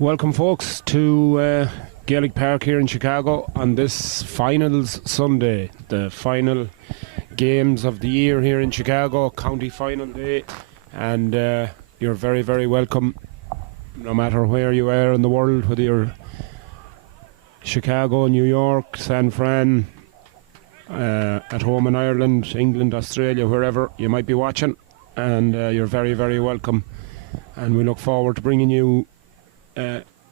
Welcome, folks, to Gaelic Park here in Chicago on this Finals Sunday, the final games of the year here in Chicago, County Final Day, and you're very, very welcome, no matter where you are in the world, whether you're Chicago, New York, San Fran, at home in Ireland, England, Australia, wherever you might be watching, and you're very, very welcome, and we look forward to bringing you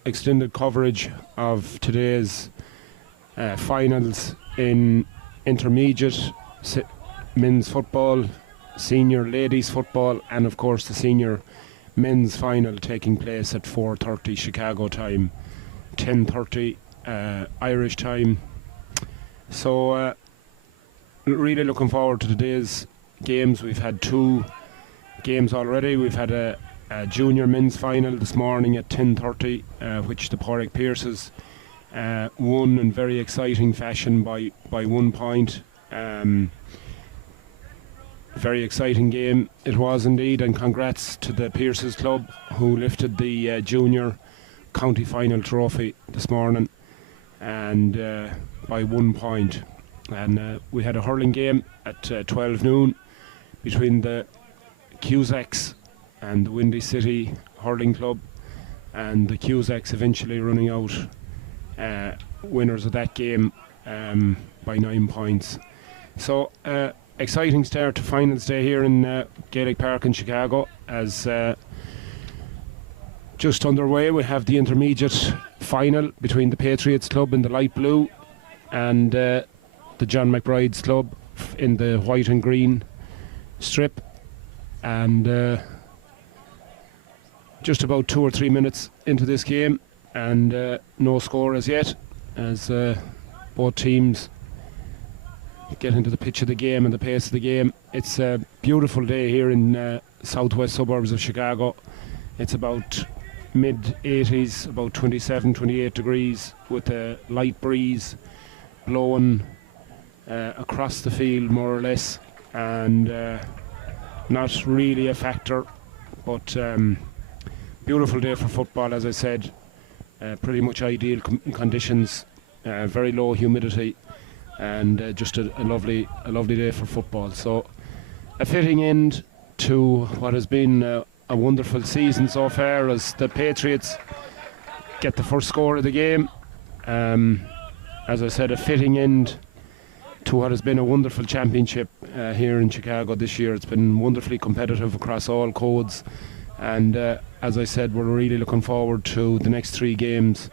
extended coverage of today's finals in intermediate men's football, senior ladies football, and of course the senior men's final taking place at 4:30 Chicago time, 10:30 Irish time. So really looking forward to today's games. We've had two games already. We've had a junior men's final this morning at 10:30, which the Padraic Pierces won in very exciting fashion by 1 point. Very exciting game it was indeed, and congrats to the Pierces club who lifted the junior county final trophy this morning, and by 1 point. And we had a hurling game at 12 noon between the Cusacks and the Windy City Hurling Club, and the Cusacks eventually running out winners of that game by 9 points. So exciting start to finals day here in Gaelic Park in Chicago. As just underway, we have the intermediate final between the Patriots club in the light blue and the John McBride's club in the white and green strip, and just about 2 or 3 minutes into this game, and no score as yet, as both teams get into the pitch of the game and the pace of the game. It's a beautiful day here in southwest suburbs of Chicago. It's about mid-80s, about 27, 28 degrees, with a light breeze blowing across the field more or less, and not really a factor, but beautiful day for football, as I said. Pretty much ideal conditions, very low humidity, and just a lovely day for football. So a fitting end to what has been a wonderful season so far, as the Patriots get the first score of the game. As I said, a fitting end to what has been a wonderful championship here in Chicago this year. It's been wonderfully competitive across all codes, and as I said, we're really looking forward to the next 3 games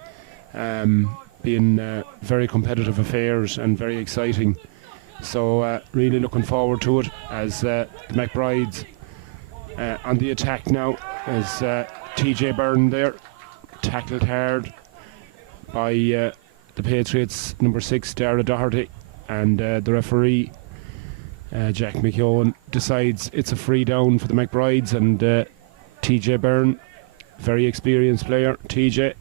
being very competitive affairs and very exciting. So really looking forward to it, as the McBrides on the attack now, as TJ Byrne there, tackled hard by the Patriots number 6 Dara Doherty, and the referee Jack McEowen decides it's a free down for the McBrides, and TJ Byrne, very experienced player, TJ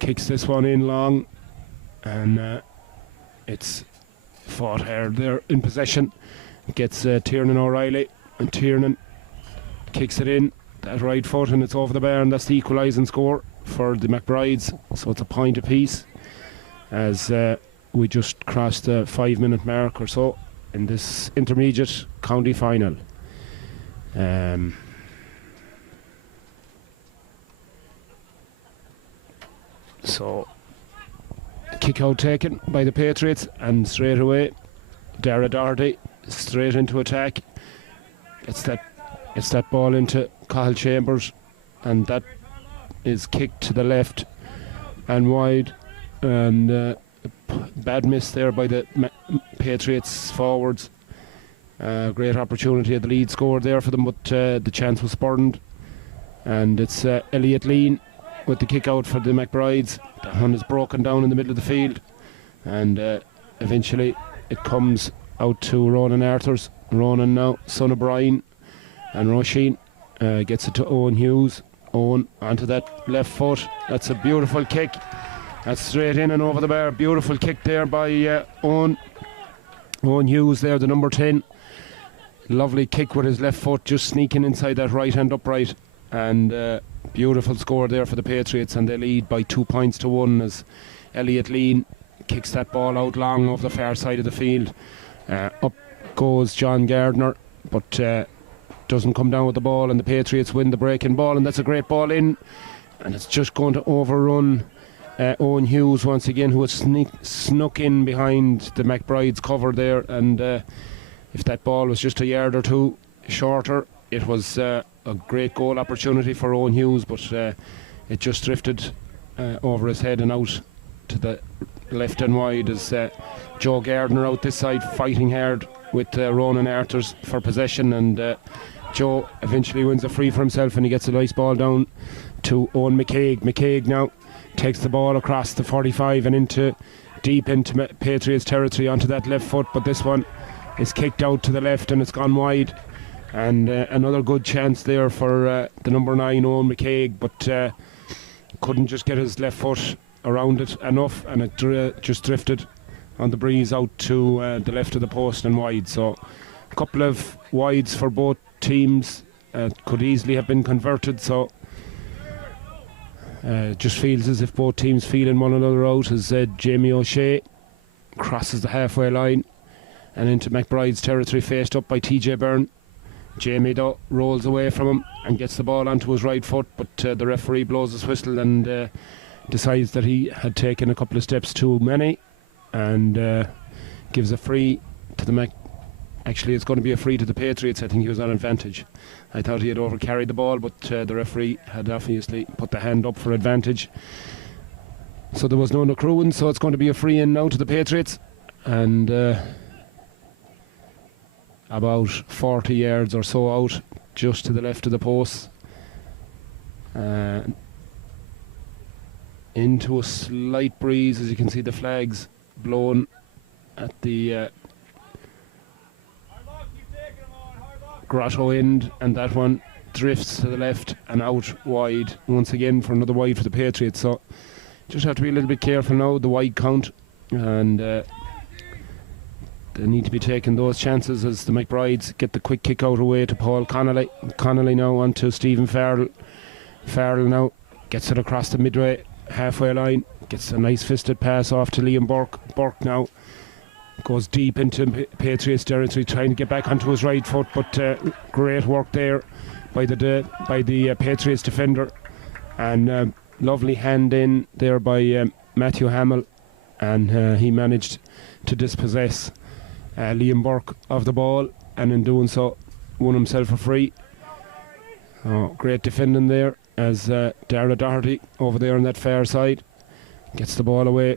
kicks this one in long, and it's fought hard there in possession. Gets Tiernan O'Reilly, and Tiernan kicks it in that right foot, and it's over the bar, and that's the equalising score for the McBrides. So it's a point apiece, as we just crossed the 5-minute mark or so in this intermediate county final. So kick out taken by the Patriots, and straight away Dara Doherty straight into attack. It's that ball into Cathal Chambers, and that is kicked to the left and wide, and bad miss there by the Patriots forwards. Great opportunity at the lead score there for them, but the chance was spurned, and it's Elliot Lean with the kick out for the McBrides. That one is broken down in the middle of the field, and eventually it comes out to Ronan Arthurs. Ronan now, son of Brian and Roisin, gets it to Owen Hughes. Owen onto that left foot. That's a beautiful kick. That's straight in and over the bar. Beautiful kick there by Owen Hughes there, the number 10. Lovely kick with his left foot, just sneaking inside that right hand upright, and beautiful score there for the Patriots, and they lead by 2-1 as Elliot Lean kicks that ball out long over the far side of the field. Up goes John Gardner, but doesn't come down with the ball, and the Patriots win the breaking ball, and that's a great ball in, and it's just going to overrun Owen Hughes once again, who has snuck in behind the McBride's cover there, and if that ball was just a yard or two shorter, it was a great goal opportunity for Owen Hughes, but it just drifted over his head and out to the left and wide as Joe Gardner out this side fighting hard with Ronan Arthurs for possession, and Joe eventually wins a free for himself, and he gets a nice ball down to Owen McCaig. McCaig now takes the ball across the 45 and deep into Patriots territory onto that left foot, but this one is kicked out to the left and it's gone wide, and another good chance there for the number 9 Owen McCaig, but couldn't just get his left foot around it enough, and it just drifted on the breeze out to the left of the post and wide. So a couple of wides for both teams, could easily have been converted, so just feels as if both teams feeling one another out as Jamie O'Shea crosses the halfway line and into McBride's territory, faced up by TJ Byrne. Jamie though rolls away from him and gets the ball onto his right foot, but the referee blows his whistle and decides that he had taken a couple of steps too many, and gives a free to the Actually, it's going to be a free to the Patriots. I think he was on advantage. I thought he had overcarried the ball, but the referee had obviously put the hand up for advantage. So there was no accruing, so it's going to be a free in now to the Patriots. And about 40 yards or so out, just to the left of the post. Into a slight breeze, as you can see the flags blowing at the grotto end, and that one drifts to the left and out wide once again for another wide for the Patriots. So just have to be a little bit careful now, the wide count, and they need to be taking those chances as the McBrides get the quick kick out away to Paul Connolly. Connolly now onto Stephen Farrell. Farrell now gets it across the midway halfway line, gets a nice fisted pass off to Liam Burke. Burke now goes deep into Patriots territory, trying to get back onto his right foot, but great work there by the Patriots defender, and lovely hand in there by Matthew Hamill, and he managed to dispossess Liam Burke of the ball, and in doing so won himself a free. Great defending there as Dara Doherty over there on that far side gets the ball away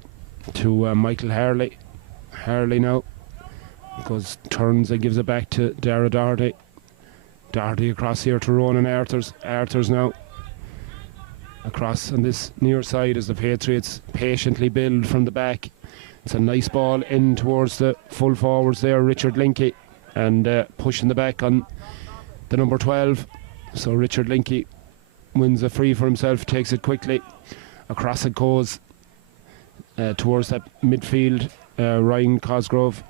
to Michael Harley. Harley now turns and gives it back to Dara Doherty. Doherty across here to Ronan Arthurs. Arthurs now across on this near side as the Patriots patiently build from the back. It's a nice ball in towards the full forwards there, Richard Linky, and pushing the back on the number 12. So Richard Linky wins a free for himself, takes it quickly. Across it goes towards that midfield, Ryan Cosgrove,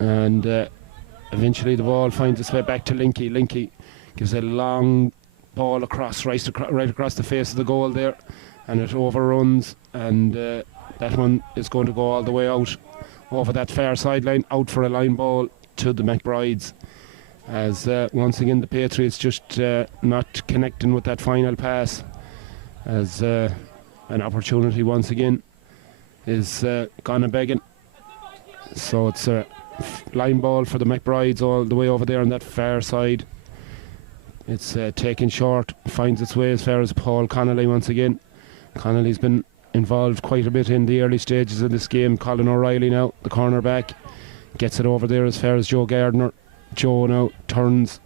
and eventually the ball finds its way back to Linky. Linky gives a long ball across, right across the face of the goal there, and it overruns, and that one is going to go all the way out over that far sideline, out for a line ball to the McBrides, as once again the Patriots just not connecting with that final pass, as an opportunity once again is gone a begging. So it's a line ball for the McBrides all the way over there on that far side. It's taken short, finds its way as far as Paul Connolly once again. Connolly's been involved quite a bit in the early stages of this game. Colin O'Reilly now, the cornerback, gets it over there as far as Joe Gardner. Joe now turns,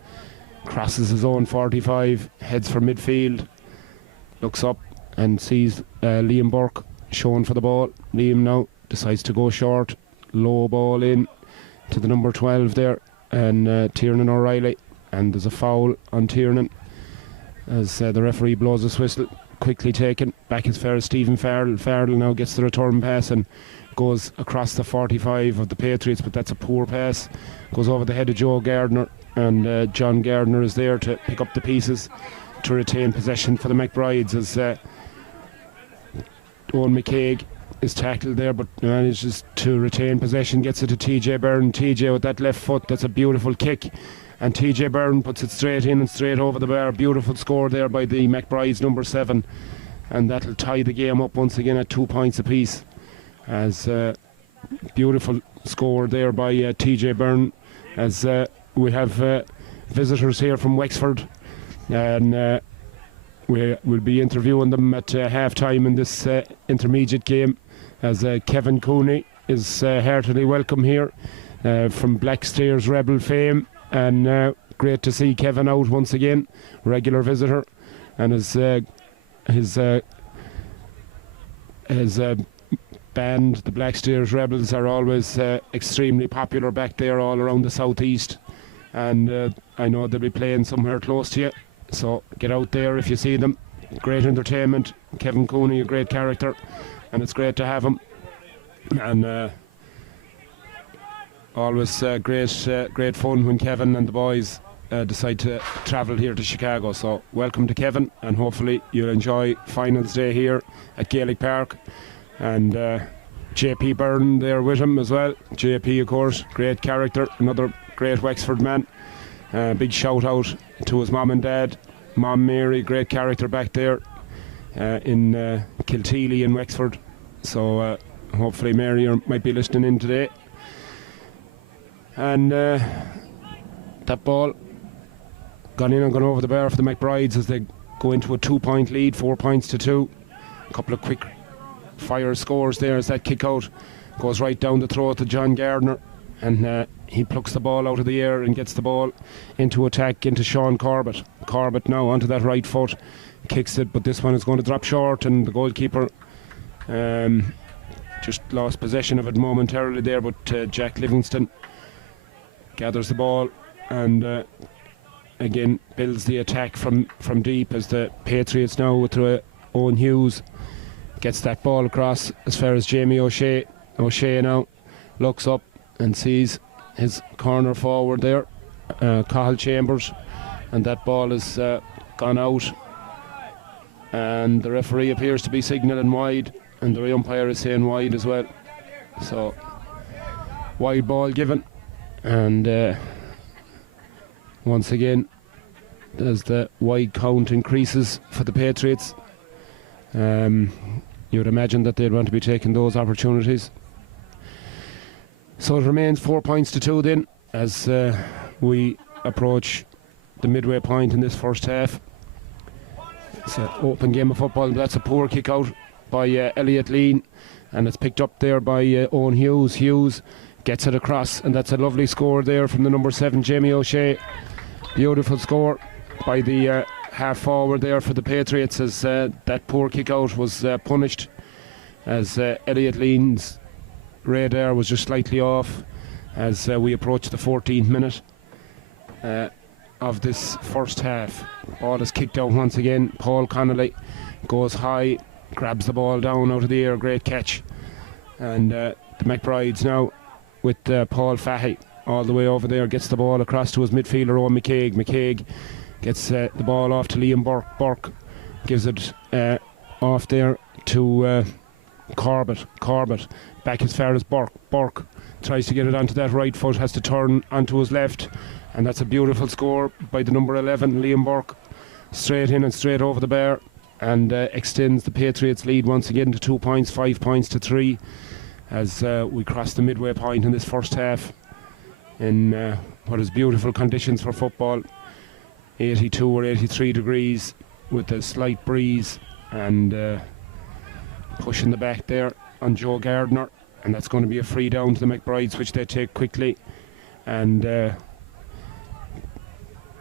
crosses his own 45, heads for midfield, looks up and sees Liam Burke showing for the ball. Liam now decides to go short, low ball in to the number 12 there, and Tiernan O'Reilly, and there's a foul on Tiernan as the referee blows his whistle. Quickly taken back as far as Stephen Farrell. Farrell now gets the return pass and goes across the 45 of the Patriots, but that's a poor pass, goes over the head of Joe Gardner, and John Gardner is there to pick up the pieces to retain possession for the McBrides as Owen McCaig is tackled there but manages to retain possession, gets it to TJ Byrne. TJ with that left foot, that's a beautiful kick, and TJ Byrne puts it straight in and straight over the bar. Beautiful score there by the McBrides, number 7, and that'll tie the game up once again at 2 points apiece. As beautiful score there by TJ Byrne, as we have visitors here from Wexford, and we will be interviewing them at half time in this intermediate game, as Kevin Cooney is heartily welcome here from Blackstairs Rebel fame, and great to see Kevin out once again, regular visitor, and his band, the Blackstairs Rebels, are always extremely popular back there all around the southeast, and I know they'll be playing somewhere close to you, so get out there if you see them. Great entertainment. Kevin Cooney, a great character, and it's great to have him, and always great fun when Kevin and the boys decide to travel here to Chicago. So welcome to Kevin, and hopefully you'll enjoy finals day here at Gaelic Park. And JP Byrne there with him as well. JP, of course, great character, another great Wexford man. Big shout out to his mom and dad. Mom Mary, great character back there in Kilteely in Wexford. So hopefully Mary might be listening in today. And that ball gone in and gone over the bar for the McBrides as they go into a 2-point lead, 4 points to 2. A couple of quick fire scores there as that kick out goes right down the throat to John Gardner, and he plucks the ball out of the air and gets the ball into attack into Sean Corbett. Corbett now onto that right foot, kicks it, but this one is going to drop short, and the goalkeeper just lost possession of it momentarily there, but Jack Livingston gathers the ball and again builds the attack from deep, as the Patriots now with Owen Hughes gets that ball across as far as Jamie O'Shea. O'Shea now looks up and sees his corner forward there, Cathal Chambers, and that ball has gone out, and the referee appears to be signalling wide, and the umpire is saying wide as well. So wide ball given, and once again as the wide count increases for the Patriots, you would imagine that they'd want to be taking those opportunities. So it remains 4 points to 2 then, as we approach the midway point in this first half. It's an open game of football, but that's a poor kick out by Elliot Lean, and it's picked up there by Owen Hughes. Hughes gets it across, and that's a lovely score there from the number 7, Jamie O'Shea. Beautiful score by the half forward there for the Patriots, as that poor kick out was punished, as Elliot Lean's radar was just slightly off as we approach the 14th minute of this first half. Ball is kicked out once again. Paul Connolly goes high, grabs the ball down out of the air, great catch, and the McBrides now with Paul Fahy all the way over there, gets the ball across to his midfielder Owen McCaig. McCaig gets the ball off to Liam Burke. Burke gives it off there to Corbett. Corbett back as far as Burke. Burke tries to get it onto that right foot, has to turn onto his left, and that's a beautiful score by the number 11, Liam Burke. Straight in and straight over the bar, and extends the Patriots lead once again to 2 points, 5 points to 3, as we cross the midway point in this first half in what is beautiful conditions for football. 82 or 83 degrees with a slight breeze, and pushing the back there on Joe Gardner, and that's going to be a free down to the McBrides, which they take quickly. And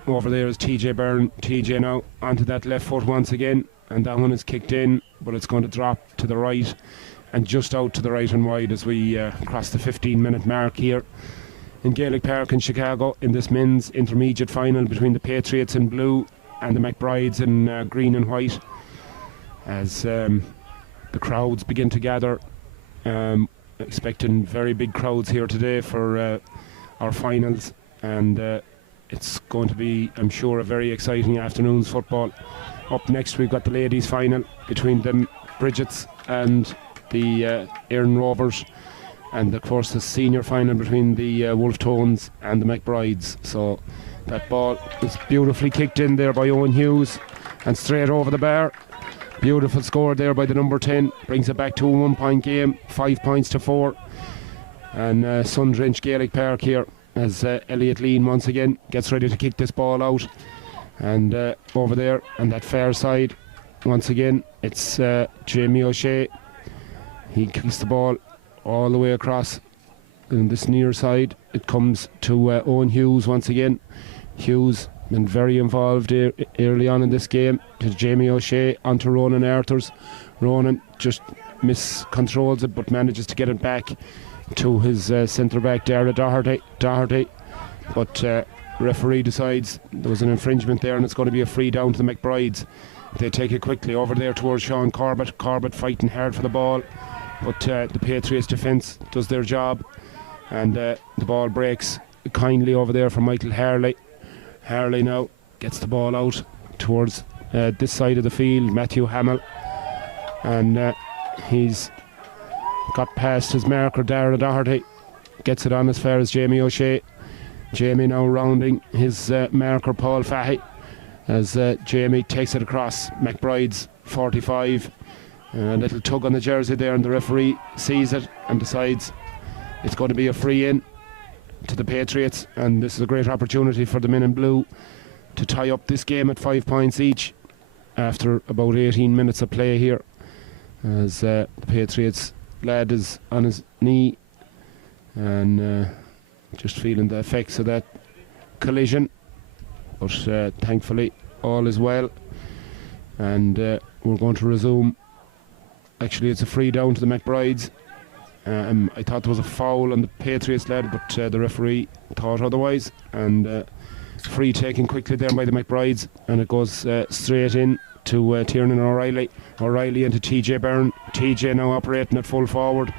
over there is TJ Byrne. TJ now onto that left foot once again, and that one is kicked in, but it's going to drop to the right and just out to the right and wide as we cross the 15-minute mark here in Gaelic Park in Chicago in this men's intermediate final between the Patriots in blue and the McBrides in green and white, as the crowds begin to gather. Expecting very big crowds here today for our finals, and it's going to be, I'm sure, a very exciting afternoon's football. Up next we've got the ladies final between the Bridgets and the Erin Rovers, and of course the senior final between the Wolf Tones and the McBrides. So that ball is beautifully kicked in there by Owen Hughes and straight over the bar. Beautiful score there by the number 10, brings it back to a 1 point game, 5 points to 4. And Sundrench Gaelic Park here as Elliot Lean once again gets ready to kick this ball out. And over there on that far side, once again, it's Jamie O'Shea. He kicks the ball all the way across in this near side. It comes to Owen Hughes once again. Hughes been very involved early on in this game. To Jamie O'Shea onto Ronan Arthurs. Ronan just miscontrols it but manages to get it back to his centre back Dara Doherty. But referee decides there was an infringement there and it's going to be a free down to the McBrides. They take it quickly over there towards Sean Corbett. Corbett fighting hard for the ball, but the Patriots defence does their job, and the ball breaks kindly over there for Michael Harley. Harley now gets the ball out towards this side of the field, Matthew Hamill, and he's got past his marker Dara Doherty, gets it on as far as Jamie O'Shea. Jamie now rounding his marker Paul Fahy as Jamie takes it across McBride's 45. A little tug on the jersey there, and the referee sees it and decides it's going to be a free in to the Patriots, and this is a great opportunity for the men in blue to tie up this game at 5 points each after about 18 minutes of play here, as the Patriots lad is on his knee and just feeling the effects of that collision, but thankfully all is well, and we're going to resume. Actually, it's a free down to the McBrides. I thought there was a foul on the Patriots lad, but the referee thought otherwise, and free taken quickly there by the McBrides, and it goes straight in to Tiernan O'Reilly into TJ Byrne. TJ now operating at full forward,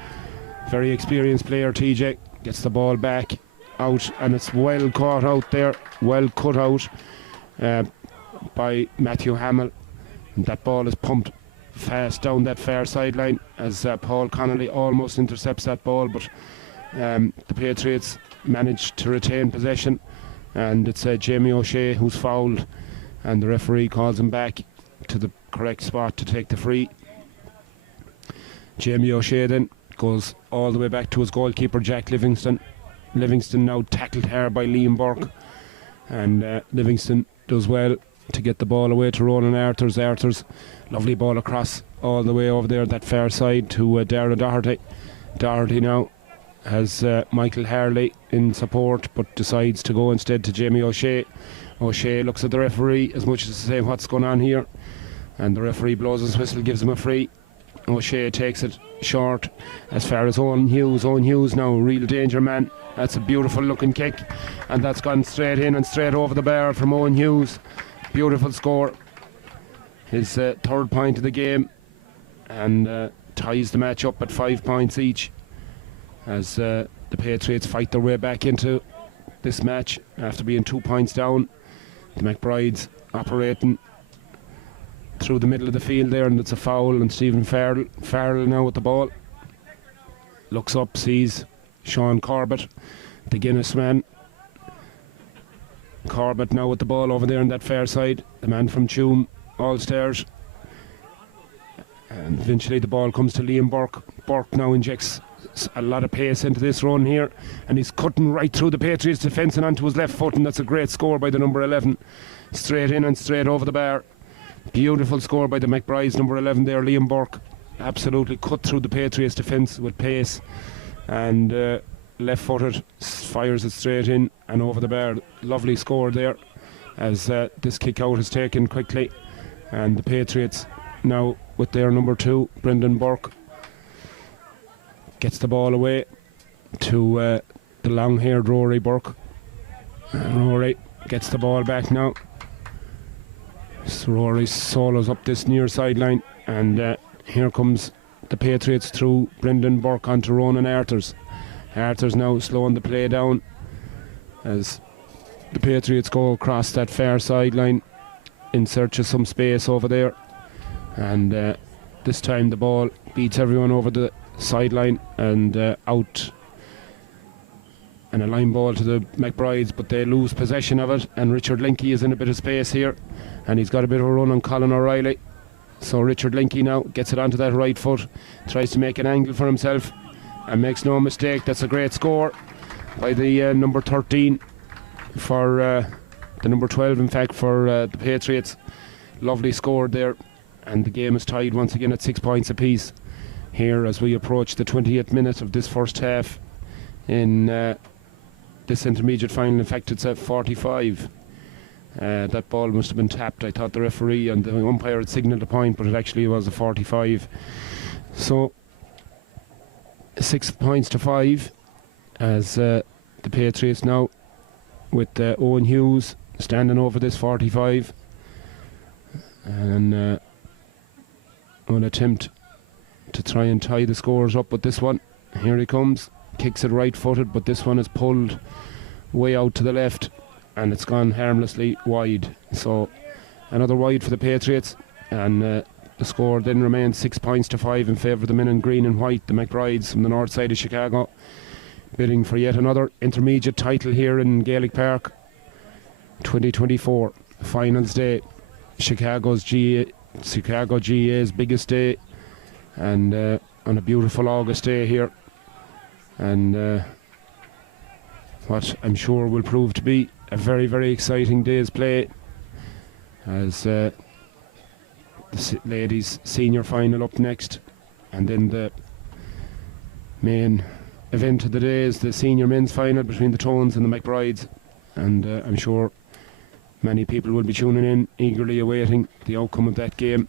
very experienced player. TJ gets the ball back out, and it's well caught out there, well cut out by Matthew Hamill, and that ball is pumped fast down that far sideline as Paul Connolly almost intercepts that ball, but the Patriots managed to retain possession, and it's Jamie O'Shea who's fouled, and the referee calls him back to the correct spot to take the free. Jamie O'Shea then goes all the way back to his goalkeeper Jack Livingston. Livingston now tackled hard by Liam Burke, and Livingston does well to get the ball away to Ronan Arthurs. Arthurs, lovely ball across all the way over there that far side to Dara Doherty. Doherty now has Michael Harley in support, but decides to go instead to Jamie O'Shea. O'Shea looks at the referee as much as to say what's going on here, and the referee blows his whistle, gives him a free. O'Shea takes it short as far as Owen Hughes. Owen Hughes now, real danger man. That's a beautiful looking kick, and that's gone straight in and straight over the bar from Owen Hughes. Beautiful score, his third point of the game, and ties the match up at 5 points each as the Patriots fight their way back into this match after being 2 points down. The McBrides operating through the middle of the field there, and it's a foul, and Stephen Farrell now with the ball looks up, sees Sean Corbett, the Guinness man. Corbett now with the ball over there on that far side, the man from Tuam All-Stars, and eventually the ball comes to Liam Burke. Burke now injects a lot of pace into this run here, and he's cutting right through the Patriots defence and onto his left foot, and that's a great score by the number 11, straight in and straight over the bar. Beautiful score by the McBride's number 11 there, Liam Burke. Absolutely cut through the Patriots defence with pace, and left-footed fires it straight in and over the bar. Lovely score there as this kick out is taken quickly, and the Patriots now with their number 2, Brendan Burke, gets the ball away to the long-haired Rory Burke, and Rory gets the ball back now. So Rory solos up this near sideline, and here comes the Patriots through Brendan Burke onto Ronan Arthurs. Arthurs now slowing the play down as the Patriots go across that far sideline in search of some space over there, and this time the ball beats everyone over the sideline and out, and a line ball to the McBrides, but they lose possession of it, and Richard Linky is in a bit of space here, and he's got a bit of a run on Colin O'Reilly. So Richard Linky now gets it onto that right foot, tries to make an angle for himself and makes no mistake. That's a great score by the number 13 for the number 12 in fact for the Patriots. Lovely score there, and the game is tied once again at 6 points apiece here as we approach the 20th minute of this first half in this intermediate final. In fact, it's at 45. That ball must have been tapped. I thought the referee and the umpire had signalled a point, but it actually was a 45. So 6 points to 5 as the Patriots now with Owen Hughes standing over this 45, and an attempt to try and tie the scores up with this one. Here he comes, kicks it right footed, but this one is pulled way out to the left and it's gone harmlessly wide. So another wide for the Patriots, and the score then remains 6 points to 5 in favour of the men in green and white, the McBrides from the north side of Chicago, bidding for yet another intermediate title here in Gaelic Park. 2024 finals day, Chicago GAA's biggest day, and on a beautiful August day here, and what I'm sure will prove to be a very, very exciting day's play as the ladies senior final up next, and then the main event of the day is the senior men's final between the Tones and the McBrides, and I'm sure many people will be tuning in, eagerly awaiting the outcome of that game.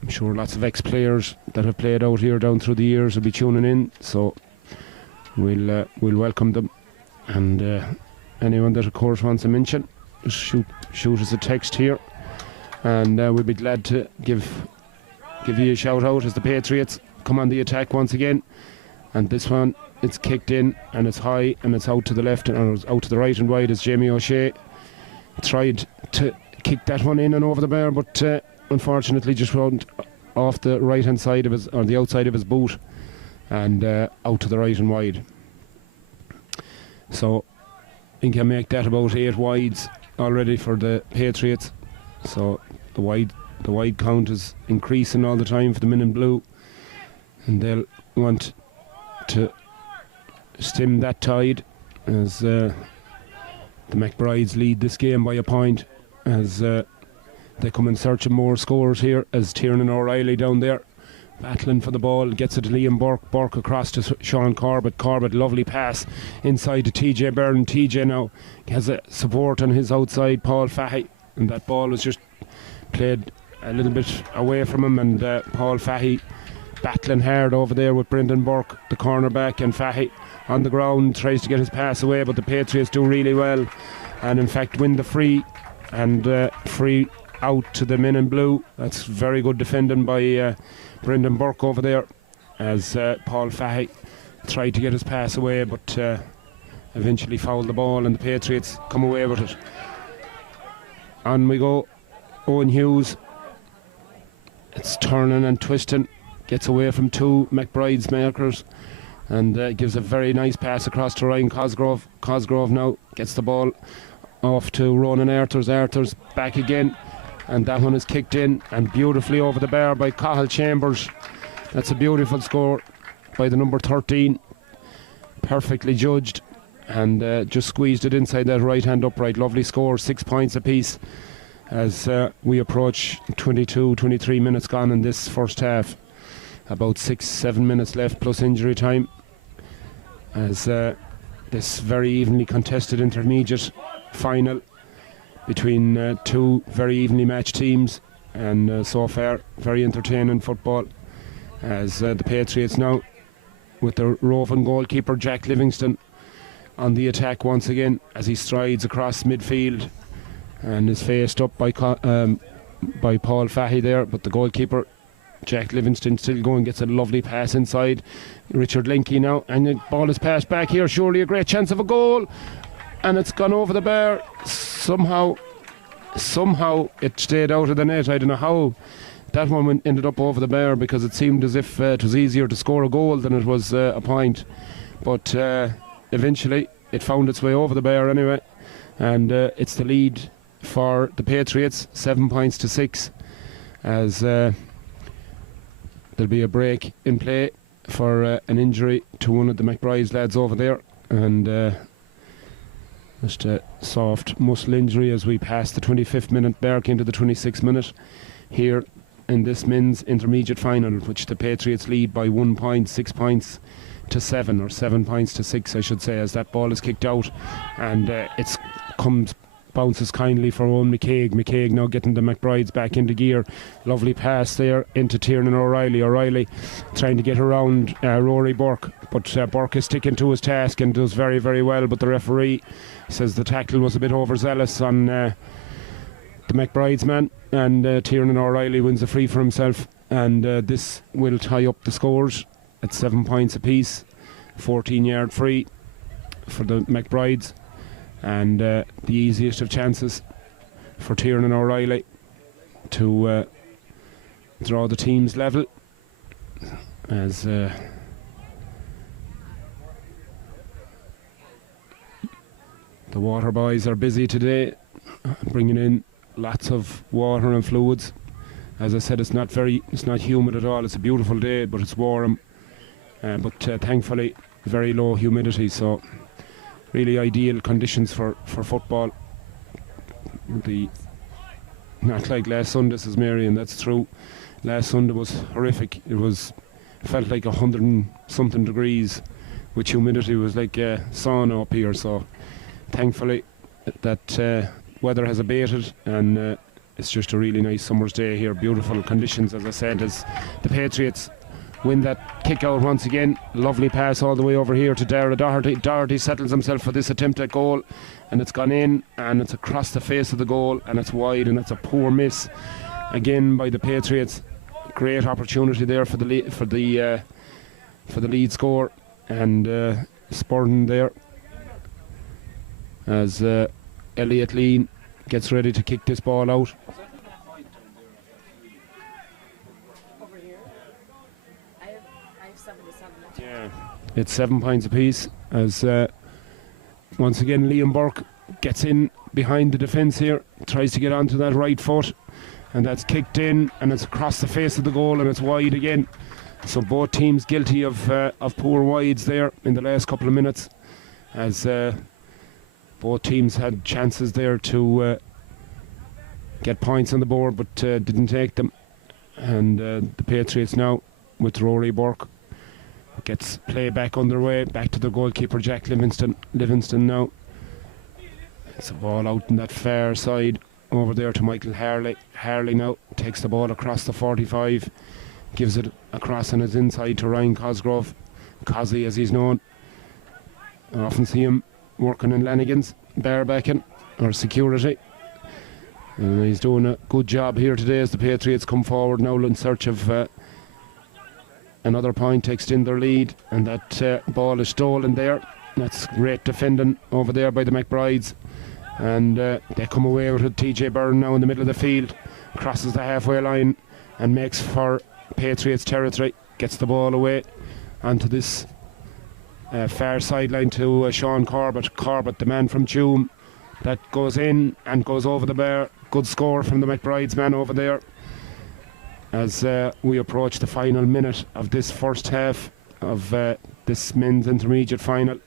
I'm sure lots of ex-players that have played out here down through the years will be tuning in, so we'll welcome them, and anyone that of course wants a mention, just shoot us a text here, and we'll be glad to give you a shout out as the Patriots come on the attack once again. And this one, it's kicked in and it's high and it's out to the left and it's out to the right and wide as Jamie O'Shea tried to kick that one in and over the bar, but unfortunately just round off the right hand side of his, or the outside of his boot, and out to the right and wide. So he can make that about 8 wides already for the Patriots. So the wide count is increasing all the time for the men in blue, and they'll want to stem that tide as the McBrides lead this game by a point, as they come in search of more scores here, as Tiernan O'Reilly down there battling for the ball, gets it to Liam Burke across to Sean Corbett, lovely pass inside to TJ Byrne. TJ now has a support on his outside, Paul Fahy, and that ball was just played a little bit away from him, and Paul Fahy battling hard over there with Brendan Burke, the cornerback, and Fahy on the ground tries to get his pass away, but the Patriots do really well and in fact win the free, and free out to the men in blue. That's very good defending by Brendan Burke over there, as Paul Fahy tried to get his pass away, but eventually fouled the ball and the Patriots come away with it. On we go. Owen Hughes, it's turning and twisting, gets away from 2 McBride's markers, and gives a very nice pass across to Ryan Cosgrove. Cosgrove now gets the ball off to Ronan Arthurs. Arthurs back again, and that one is kicked in and beautifully over the bar by Cathal Chambers. That's a beautiful score by the number 13, perfectly judged, and just squeezed it inside that right hand upright. Lovely score, 6 points apiece as we approach 23 minutes gone in this first half. About 6-7 minutes left plus injury time, as this very evenly contested intermediate final between 2 very evenly matched teams, and so far very entertaining football, as the Patriots now with the roving goalkeeper Jack Livingston on the attack once again, as he strides across midfield and is faced up by Paul Fahy there, but the goalkeeper Jack Livingston still going, gets a lovely pass inside Richard Linky now, and the ball is passed back here, surely a great chance of a goal. and it's gone over the bar. Somehow it stayed out of the net. I don't know how that one ended up over the bar, because it seemed as if it was easier to score a goal than it was a point. But eventually it found its way over the bar anyway, and it's the lead for the Patriots, 7 points to 6, as there'll be a break in play for an injury to one of the McBride's lads over there, and just a soft muscle injury as we pass the 25th minute mark into the 26th minute here in this men's intermediate final, which the Patriots lead by 1 point, 6 points to 7, or 7 points to 6 I should say, as that ball is kicked out, and it's bounces kindly for Owen McCaig now getting the McBrides back into gear. Lovely pass there into Tiernan O'Reilly trying to get around Rory Burke, but Burke is sticking to his task and does very, very well, but the referee says the tackle was a bit overzealous on the McBride's man, and Tiernan O'Reilly wins the free for himself, and this will tie up the scores at 7 points apiece. 14-yard free for the McBrides, and the easiest of chances for Tiernan O'Reilly to draw the teams level, as the water boys are busy today, bringing in lots of water and fluids. As I said, it's not humid at all. It's a beautiful day, but it's warm, but thankfully very low humidity, so really ideal conditions for football. Not like last Sunday, says Mary, and that's true. Last Sunday was horrific. Felt like 100 and something degrees, with humidity. Was like a sauna up here, so thankfully that weather has abated, and it's just a really nice summer's day here. Beautiful conditions, as I said, as the Patriots win that kick out once again. Lovely pass all the way over here to Dara Doherty. Doherty settles himself for this attempt at goal, and it's gone in, and it's across the face of the goal, and it's wide, and it's a poor miss again by the Patriots. Great opportunity there for the lead score, and Spurden there as Elliot Lean gets ready to kick this ball out. Yeah, it's 7 points apiece, as once again Liam Burke gets in behind the defence here, tries to get onto that right foot, and that's kicked in, and it's across the face of the goal, and it's wide again. So both teams guilty of poor wides there in the last couple of minutes, as both teams had chances there to get points on the board, but didn't take them. And the Patriots now, with Rory Burke, gets play back underway, back to the goalkeeper Jack Livingston now. It's a ball out on that far side over there to Michael Harley. Harley now takes the ball across the 45, gives it across on his inside to Ryan Cosgrove, Cosy as he's known. I often see him working in Lanigan's, barebacking or security, and he's doing a good job here today as the Patriots come forward now in search of another point to extend their lead, and that ball is stolen there. That's great defending over there by the McBrides, and they come away with it. TJ Byrne now in the middle of the field, crosses the halfway line and makes for Patriots territory, gets the ball away onto this far sideline to Sean Corbett, the man from Tuam. That goes in and goes over the bar. Good score from the McBride's man over there, as we approach the final minute of this first half of this men's intermediate final,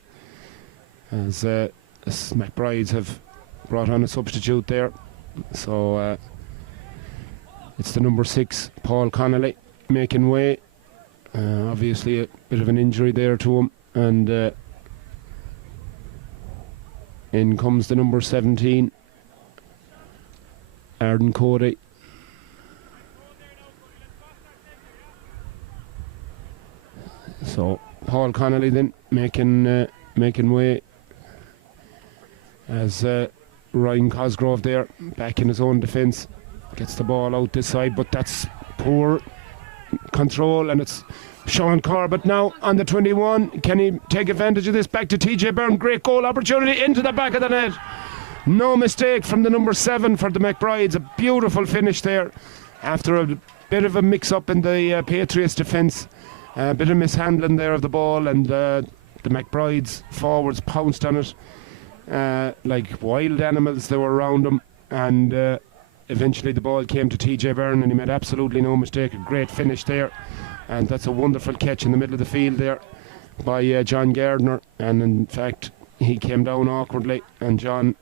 as McBride's have brought on a substitute there. So it's the number 6, Paul Connolly, making way. Obviously a bit of an injury there to him, and in comes the number 17, Arden Cody. So Paul Connolly then making way, as Ryan Cosgrove there back in his own defence, gets the ball out this side, but that's poor control, and it's Sean Corbett now on the 21. Can he take advantage of this? Back to TJ Byrne. Great goal opportunity into the back of the net. No mistake from the number 7 for the McBrides. A beautiful finish there after a bit of a mix-up in the Patriots defence. A bit of mishandling there of the ball, and the McBrides forwards pounced on it like wild animals. They were around them, and eventually the ball came to TJ Byrne, and he made absolutely no mistake. A great finish there, and that's a wonderful catch in the middle of the field there by John Gardner. And in fact, he came down awkwardly, and John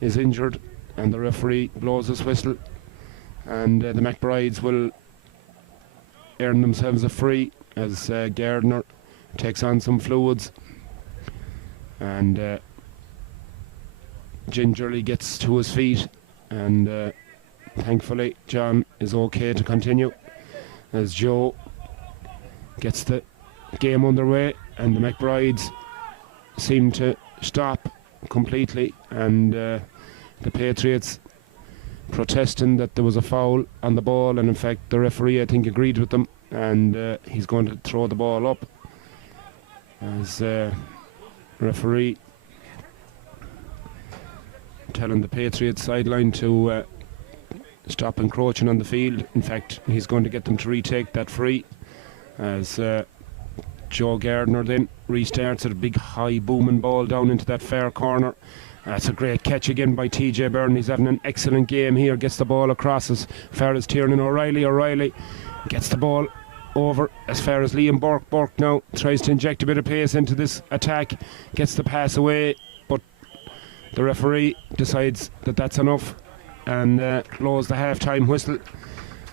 is injured, and the referee blows his whistle, and the McBrides will earn themselves a free as Gardner takes on some fluids and gingerly gets to his feet, and thankfully John is okay to continue as Joe gets the game underway, and the McBrides seem to stop completely, and the Patriots protesting that there was a foul on the ball, and in fact the referee I think agreed with them, and he's going to throw the ball up as referee telling the Patriots sideline to stop encroaching on the field. In fact, he's going to get them to retake that free as Joe Gardner then restarts at a big high booming ball down into that far corner. That's a great catch again by TJ Byrne. He's having an excellent game here. Gets the ball across as far as Tiernan O'Reilly. O'Reilly gets the ball over as far as Liam Burke. Burke now tries to inject a bit of pace into this attack. Gets the pass away, but the referee decides that that's enough and blows the half-time whistle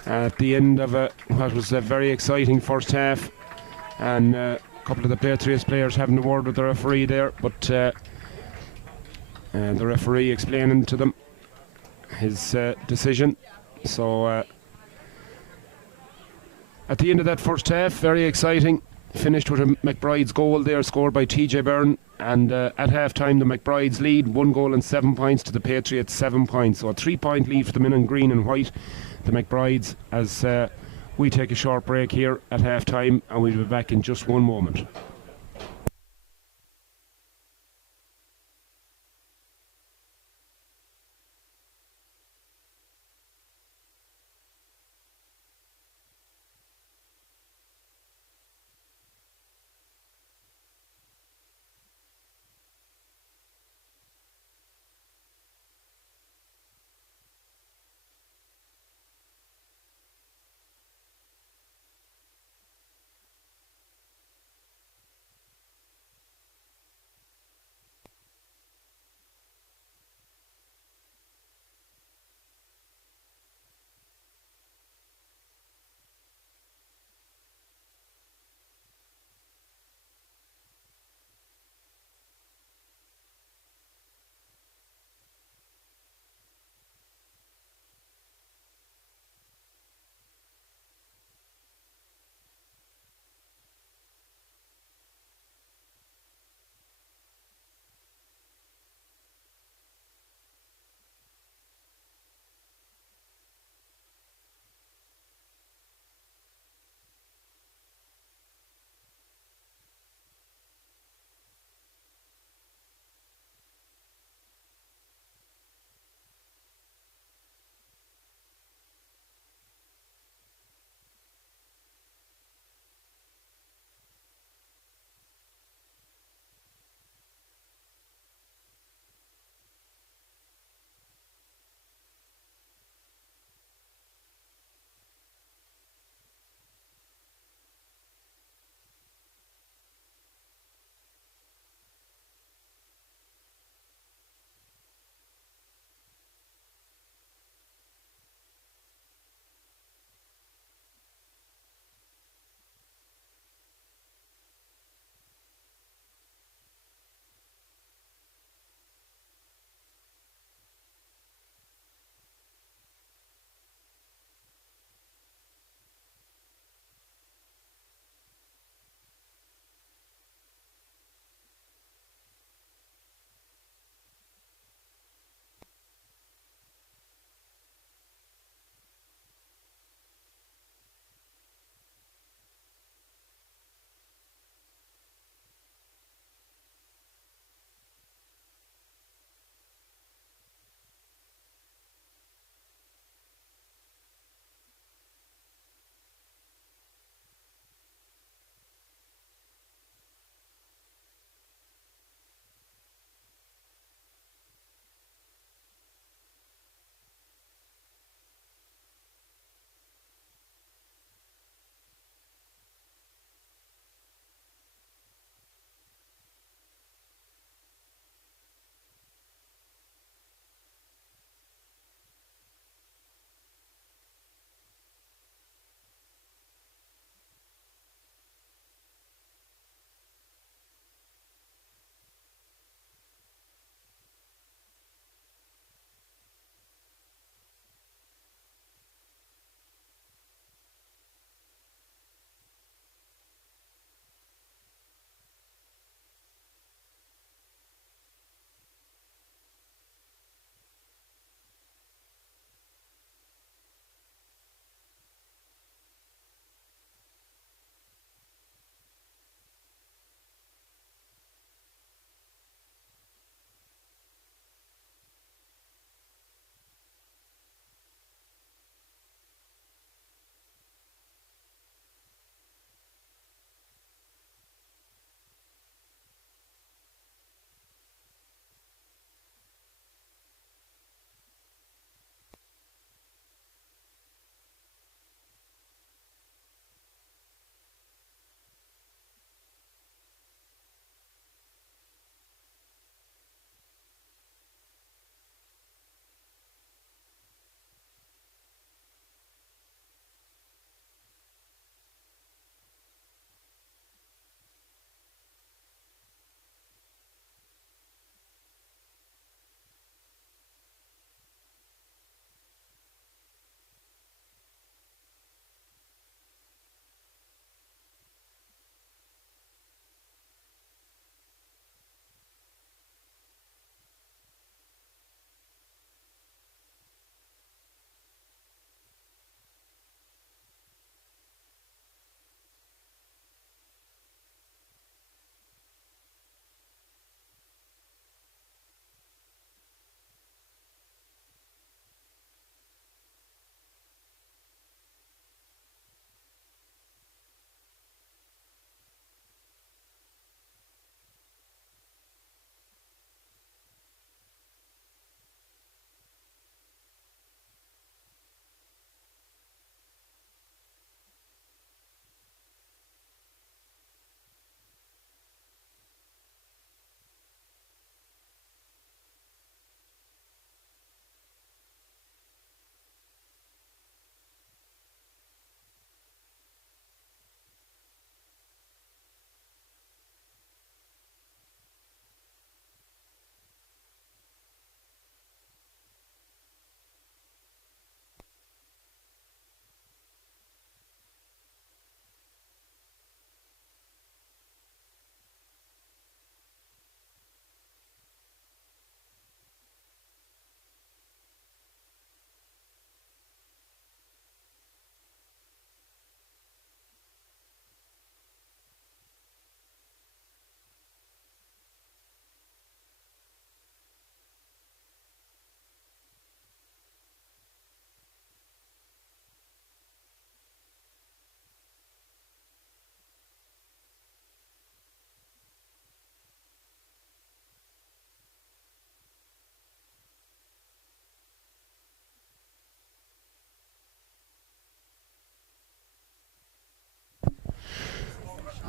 at the end of what was a very exciting first half. And a couple of the Patriots players having a word with the referee there, but the referee explaining to them his decision. So at the end of that first half, very exciting. Finished with a McBride's goal there, scored by TJ Byrne, and at half time the McBrides lead 1 goal and 7 points to the Patriots 7 points. So a 3-point lead for them in green and white, the McBrides, as we take a short break here at half time, and we'll be back in just one moment.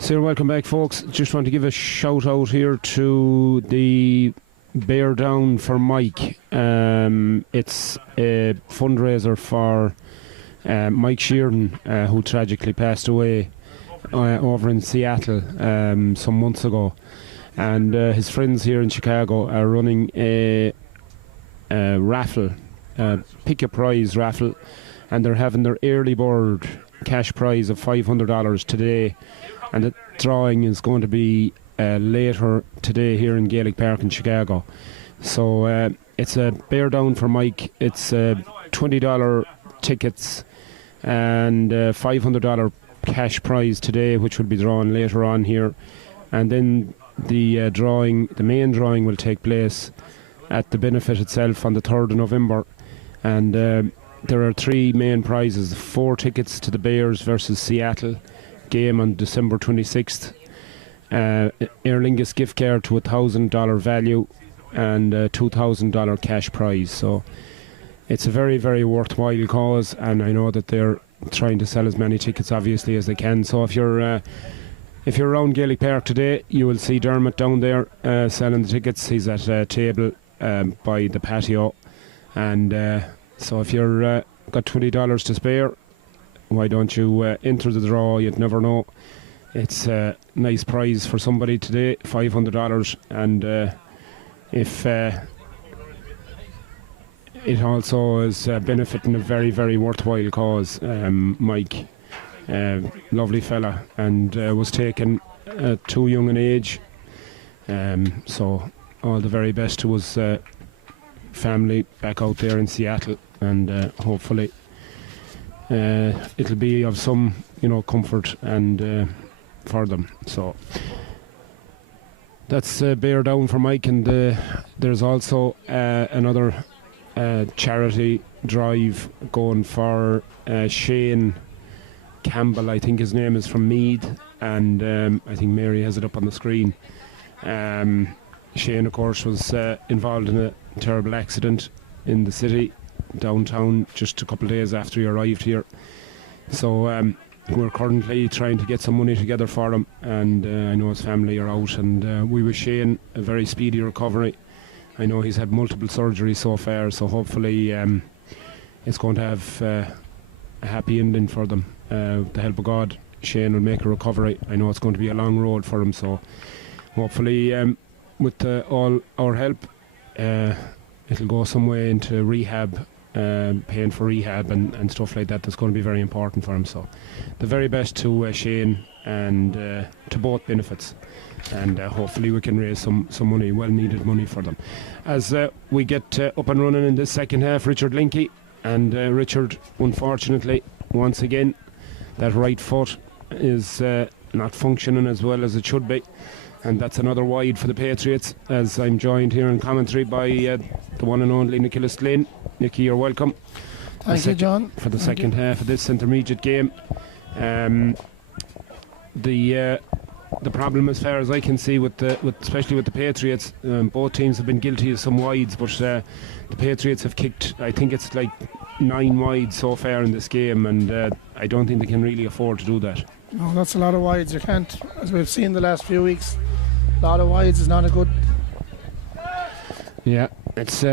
So you're welcome back, folks. Just want to give a shout out here to the Bear Down for Mike. It's a fundraiser for Mike Sheeran, who tragically passed away over in Seattle some months ago. And his friends here in Chicago are running a raffle, pick a prize raffle, and they're having their early bird cash prize of $500 today. And the drawing is going to be later today here in Gaelic Park in Chicago. So it's a Bear Down for Mike. It's $20 tickets and $500 cash prize today, which will be drawn later on here. And then the main drawing will take place at the benefit itself on the 3rd of November. And there are 3 main prizes: 4 tickets to the Bears versus Seattle game on December 26th, Aer Lingus gift card to $1,000 value, and a $2,000 cash prize. So it's a very, very worthwhile cause, and I know that they're trying to sell as many tickets obviously as they can. So if you're around Gaelic Park today, you will see Dermot down there selling the tickets. He's at a table by the patio, and so if you're got $20 to spare, why don't you enter the draw? You'd never know. It's a nice prize for somebody today, $500, and if it also is benefiting a very, very worthwhile cause. Mike, lovely fella, and was taken too young an age, so all the very best to his family back out there in Seattle, and hopefully it'll be of some, comfort and for them. So that's Bear Down for Mike, and there's also another charity drive going for Shane Campbell. I think his name is from Meath, and I think Mary has it up on the screen. Shane, of course, was involved in a terrible accident in the city downtown just a couple of days after he arrived here. So we're currently trying to get some money together for him, and I know his family are out, and we wish Shane a very speedy recovery. I know he's had multiple surgeries so far, so hopefully it's going to have a happy ending for them. With the help of God, Shane will make a recovery. I know it's going to be a long road for him, so hopefully with all our help, it'll go some way into rehab, paying for rehab and stuff like that. That's going to be very important for him. So the very best to Shane, and to both benefits, and hopefully we can raise some money, well needed money for them. As we get up and running in this second half, Richard Linky, and Richard, unfortunately, once again, that right foot is not functioning as well as it should be, and that's another wide for the Patriots, as I'm joined here in commentary by the one and only Nicholas Glynn. Nicky, you're welcome. Thank you, John. For the second half of this intermediate game. The problem, as far as I can see, especially with the Patriots, both teams have been guilty of some wides, but the Patriots have kicked, I think it's like 9 wides so far in this game, and I don't think they can really afford to do that. No, that's a lot of wides. You can't, as we've seen the last few weeks, a lot of wides is not a good. Yeah, it's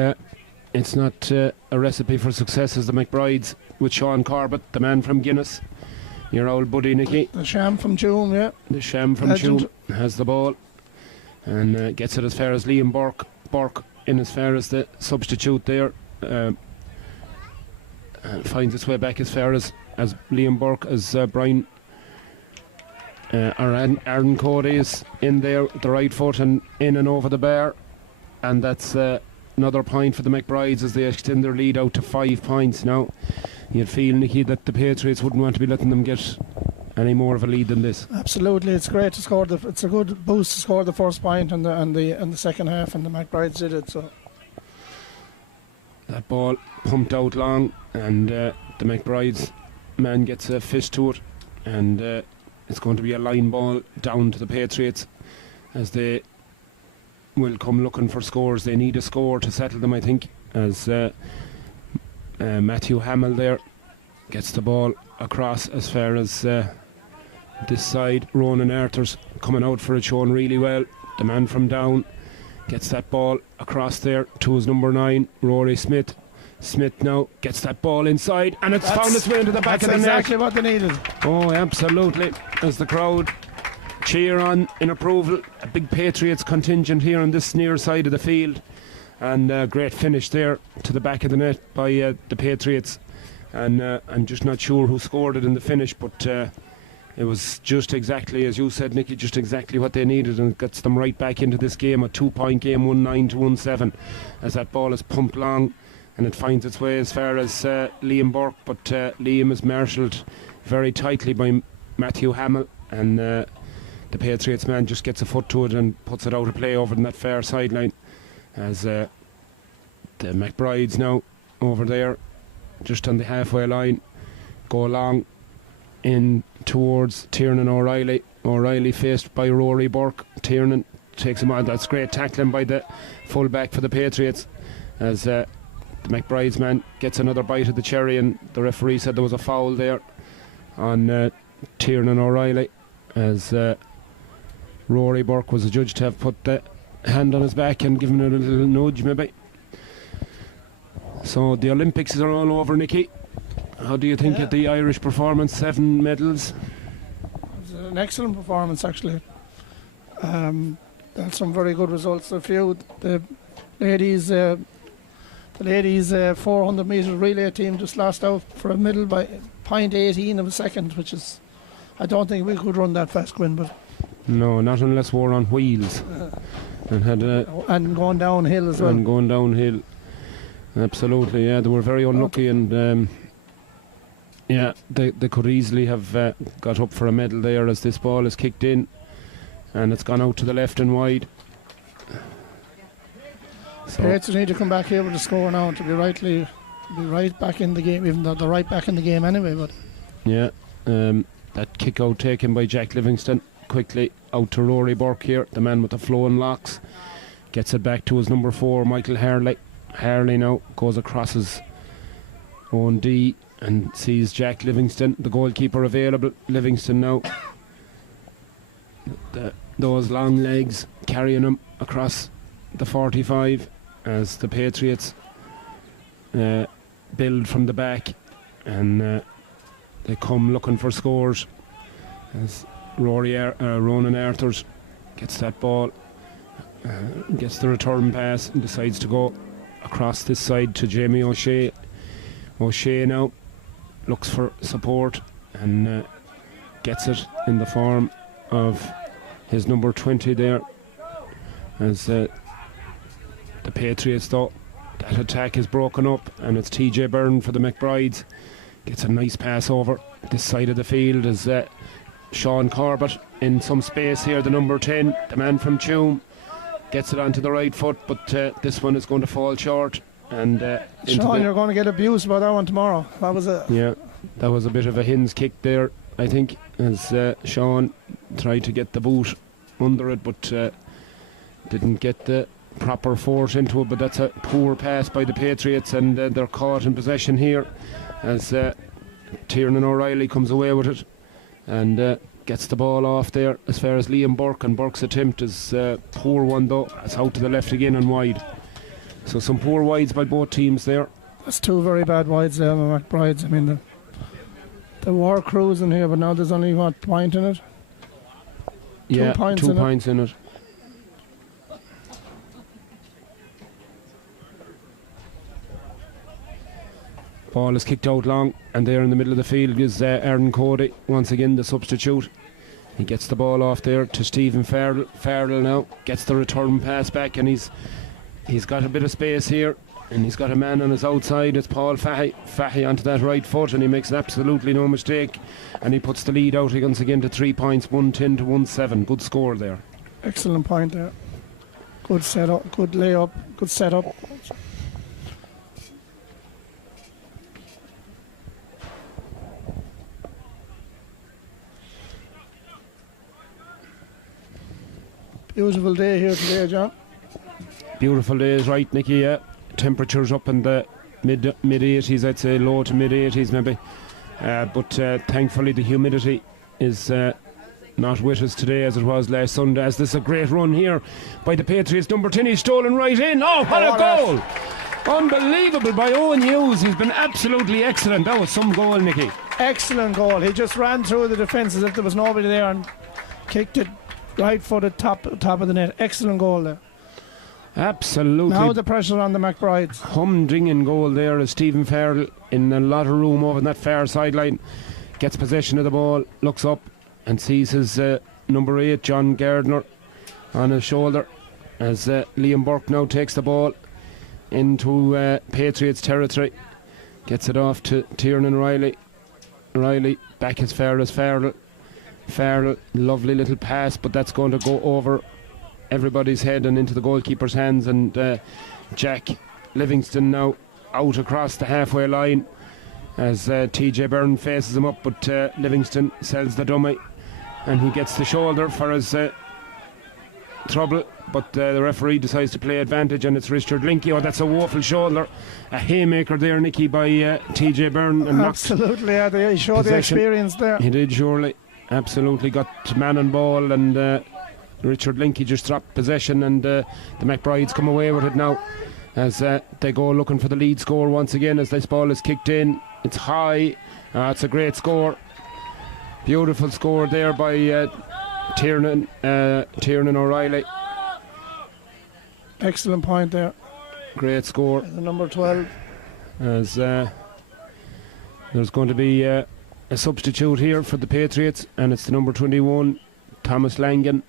not a recipe for success as the McBrides with Sean Corbett, the man from Guinness. Your old buddy, Nicky. The sham from June, yeah. The sham from June has the ball and gets it as far as Liam Burke in as far as the substitute there. Finds its way back as far as Liam Burke, as Brian Aaron Cody is in there with the right foot and in and over the bar, and that's another point for the McBrides as they extend their lead out to 5 points now. You'd feel, Nicky, that the Patriots wouldn't want to be letting them get any more of a lead than this. Absolutely, it's great to score. It's a good boost to score the first point in the second half, and the McBrides did it. So that ball pumped out long, and the McBrides man gets a fist to it, and it's going to be a line ball down to the Patriots as they will come looking for scores. They need a score to settle them, I think, as Matthew Hamill there gets the ball across as far as this side. Ronan Arthur's coming out for it, showing really well. The man from down gets that ball across there to his number 9, Rory Smith. Smith now gets that ball inside, and it's found its way into the back of the net. That's exactly what they needed. Oh, absolutely. As the crowd cheer on in approval. A big Patriots contingent here on this near side of the field. And a great finish there to the back of the net by the Patriots. And I'm just not sure who scored it in the finish, but it was just exactly, as you said, Nicky, just exactly what they needed, and it gets them right back into this game, a 2-point game, 1-9 to 1-7, as that ball is pumped long and it finds its way as far as Liam Burke, but Liam is marshalled very tightly by Matthew Hamill, and the Patriots man just gets a foot to it and puts it out of play over in that far sideline, as the McBrides now over there just on the halfway line go along in towards Tiernan O'Reilly. O'Reilly faced by Rory Burke. Tiernan takes him on. That's great tackling by the fullback for the Patriots, as the McBride's man gets another bite of the cherry, and the referee said there was a foul there on Tiernan O'Reilly, as Rory Burke was adjudged to have put the hand on his back and given it a little nudge maybe. So the Olympics are all over, Nicky. How do you think of the Irish performance? 7 medals. It was an excellent performance, actually. That's some very good results. A few, the ladies 400 metre relay team just lost out for a medal by 0.18 of a second, which is, I don't think we could run that fast, Quinn, but no, not unless we're on wheels and had and going downhill as well. And going downhill, absolutely. Yeah, they were very unlucky, and yeah, they could easily have got up for a medal there, as this ball is kicked in and it's gone out to the left and wide. So Patriots need to come back here with the score now to be right back in the game, even though they're right back in the game anyway. But yeah, that kick out taken by Jack Livingston, quickly out to Rory Burke here, the man with the flowing locks, gets it back to his number 4, Michael Harley. Harley now goes across his own D and sees Jack Livingston, the goalkeeper, available. Livingston now, those long legs carrying him across the 45, as the Patriots build from the back, and they come looking for scores, as Ronan Arthurs gets that ball, gets the return pass and decides to go across this side to Jamie O'Shea. O'Shea now looks for support and gets it in the form of his number 20 there, as the Patriots, though, that attack is broken up, and it's TJ Byrne for the McBrides. Gets a nice pass over this side of the field, as Sean Corbett in some space here, the number 10, the man from Tuam, gets it onto the right foot, but this one is going to fall short. And Sean, you're going to get abused by that one tomorrow. That was that was a bit of a hin's kick there, I think, as Sean tried to get the boot under it, but didn't get the proper force into it. But that's a poor pass by the Patriots, and they're caught in possession here, as Tiernan O'Reilly comes away with it and gets the ball off there as far as Liam Burke, and Burke's attempt is a poor one, though. It's out to the left again and wide. So some poor wides by both teams there. That's 2 very bad wides there, McBride's. I mean, they were cruising here, but now there's only one point in it. Yeah, 2 points, 2 points in it. Ball is kicked out long, and there in the middle of the field is Aaron Cody, once again the substitute. He gets the ball off there to Stephen Farrell. Farrell now gets the return pass back, and he's got a bit of space here, and he's got a man on his outside. It's Paul Fahy. Fahy onto that right foot, and he makes absolutely no mistake, and he puts the lead out once again to 3 points, 110 to 1-7. Good score there. Excellent point there. Good setup, good layup, good setup. Beautiful day here today, John. Beautiful day is right, Nicky. Yeah, temperatures up in the mid 80s, I'd say, low to mid 80s maybe, but thankfully the humidity is not with us today as it was last Sunday, as this is a great run here by the Patriots. Number 10, he's stolen right in. Oh, what a goal! Unbelievable by Owen Hughes. He's been absolutely excellent. That was some goal, Nicky. Excellent goal. He just ran through the defence as if there was nobody there and kicked it right for the top of the net. Excellent goal there. Absolutely. Now the pressure on the McBrides. Humdinging goal there as Stephen Farrell, in a lot of room over in that far sideline, gets possession of the ball, looks up and sees his number 8, John Gardner, on his shoulder, as Liam Burke now takes the ball into Patriots territory, gets it off to Tiernan Riley back as far as Farrell, lovely little pass, but that's going to go over everybody's head and into the goalkeeper's hands, and Jack Livingston now out across the halfway line as TJ Byrne faces him up, but Livingston sells the dummy and he gets the shoulder for his trouble, but the referee decides to play advantage, and it's Richard Linky. Oh, that's a woeful shoulder, a haymaker there, Nicky, by TJ Byrne, and absolutely, yeah, he showed the experience there. He did, surely. Absolutely got man and ball, and Richard Linky just dropped possession, and the McBrides come away with it now as they go looking for the lead score once again as this ball is kicked in. It's high. It's a great score. Beautiful score there by Tiernan O'Reilly. Excellent point there. Great score. The number 12. As there's going to be a substitute here for the Patriots, and it's the number 21, Thomas Langan,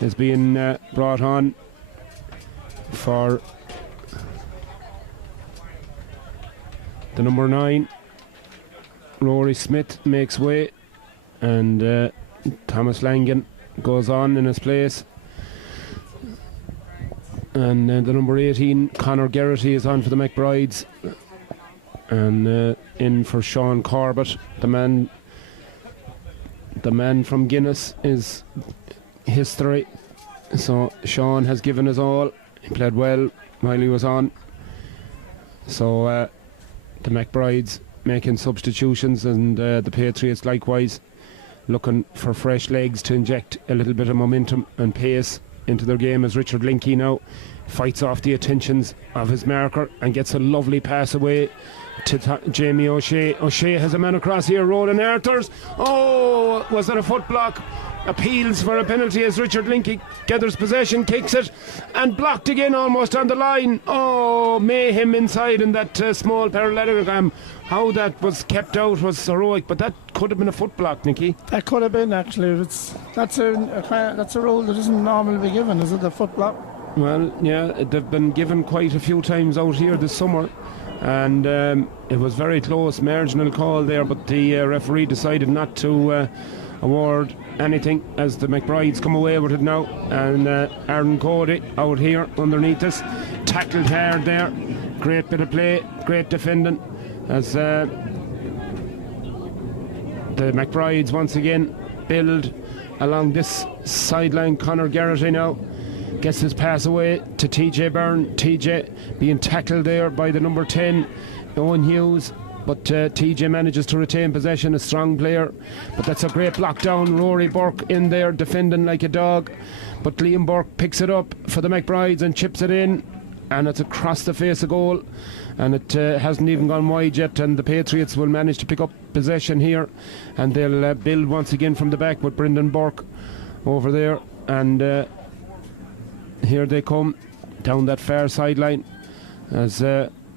is being brought on for the number 9. Rory Smith makes way, and Thomas Langan goes on in his place, and the number 18, Conor Geraghty, is on for the McBrides, and in for Sean Corbett, the man from Guinness, is history. So Sean has given us all. He played well while he was on. So the McBrides making substitutions, and the Patriots likewise looking for fresh legs to inject a little bit of momentum and pace into their game, as Richard Linky now fights off the attentions of his marker and gets a lovely pass away to Jamie O'Shea. O'Shea has a man across here, Roland Arthurs. Oh, was that a foot block? Appeals for a penalty as Richard Linky gathers possession, kicks it, and blocked again almost on the line. Oh, mayhem inside in that small parallelogram. How that was kept out was heroic, but that could have been a foot block, Nicky. That could have been, actually. That's a rule that isn't normally be given, is it, a foot block? Well, yeah, they've been given quite a few times out here this summer, and it was very close, marginal call there, but the referee decided not to award anything as the McBrides come away with it now, and Aaron Cody out here underneath us, tackled hard there, great bit of play, great defending as the McBrides once again build along this sideline. Conor Geraghty now gets his pass away to TJ Byrne. TJ being tackled there by the number 10, Owen Hughes, but TJ manages to retain possession, a strong player, but that's a great block down. Rory Burke in there defending like a dog, but Liam Burke picks it up for the McBrides and chips it in, and it's across the face of goal, and it hasn't even gone wide yet, and the Patriots will manage to pick up possession here, and they'll build once again from the back with Brendan Burke over there, and here they come down that far sideline as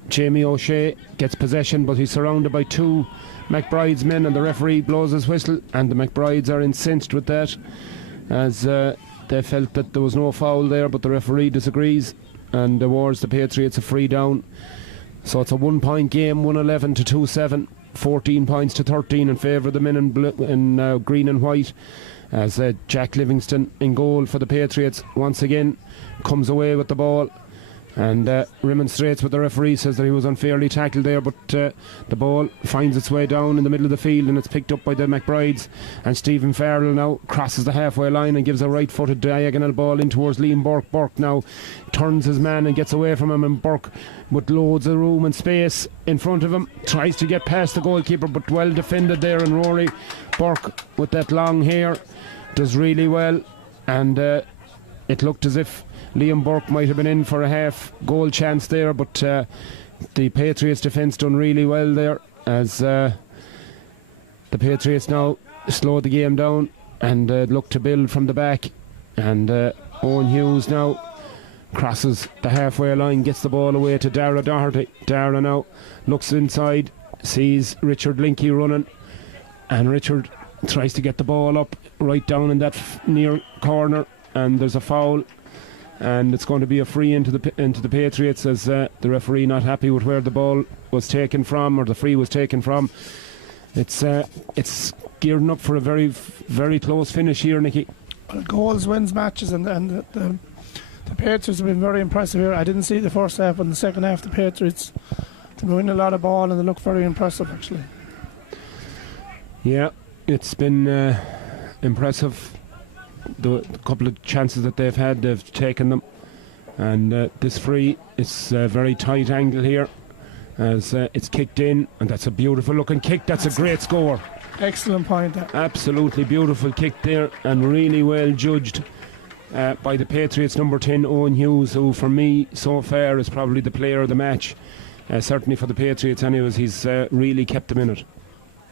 Jamie O'Shea gets possession, but he's surrounded by 2 McBride's men, and the referee blows his whistle, and the McBrides are incensed with that as they felt that there was no foul there, but the referee disagrees and awards the Patriots a free down. So it's a 1-point game, 111 to 2-7, 14 points to 13 in favour of the men in green and white, as Jack Livingston in goal for the Patriots once again comes away with the ball and remonstrates with the referee, says that he was unfairly tackled there, but the ball finds its way down in the middle of the field and it's picked up by the McBrides, and Stephen Farrell now crosses the halfway line and gives a right-footed diagonal ball in towards Liam Burke. Burke now turns his man and gets away from him, and Burke, with loads of room and space in front of him, tries to get past the goalkeeper, but well defended there, and Rory Burke with that long hair does really well, and it looked as if Liam Burke might have been in for a half goal chance there, but the Patriots defence done really well there, as the Patriots now slow the game down and look to build from the back, and Owen Hughes now crosses the halfway line, gets the ball away to Dara Doherty. Dara now looks inside, sees Richard Linky running, and Richard tries to get the ball up right down in that near corner, and there's a foul, and it's going to be a free into the Patriots, as the referee not happy with where the ball was taken from, or the free was taken from. It's gearing up for a very, very close finish here, Nicky. Goals wins matches, and the Patriots have been very impressive here. I didn't see the first half, but in the second half the Patriots have been winning a lot of ball, and they look very impressive actually. Yeah, it's been impressive. The couple of chances that they've had, they've taken them, and this free is a very tight angle here, as it's kicked in, and that's a beautiful looking kick. That's a great score. Excellent point there. Absolutely beautiful kick there, and really well judged by the Patriots number 10, Owen Hughes, who for me so far is probably the player of the match, certainly for the Patriots anyways. He's really kept them in it.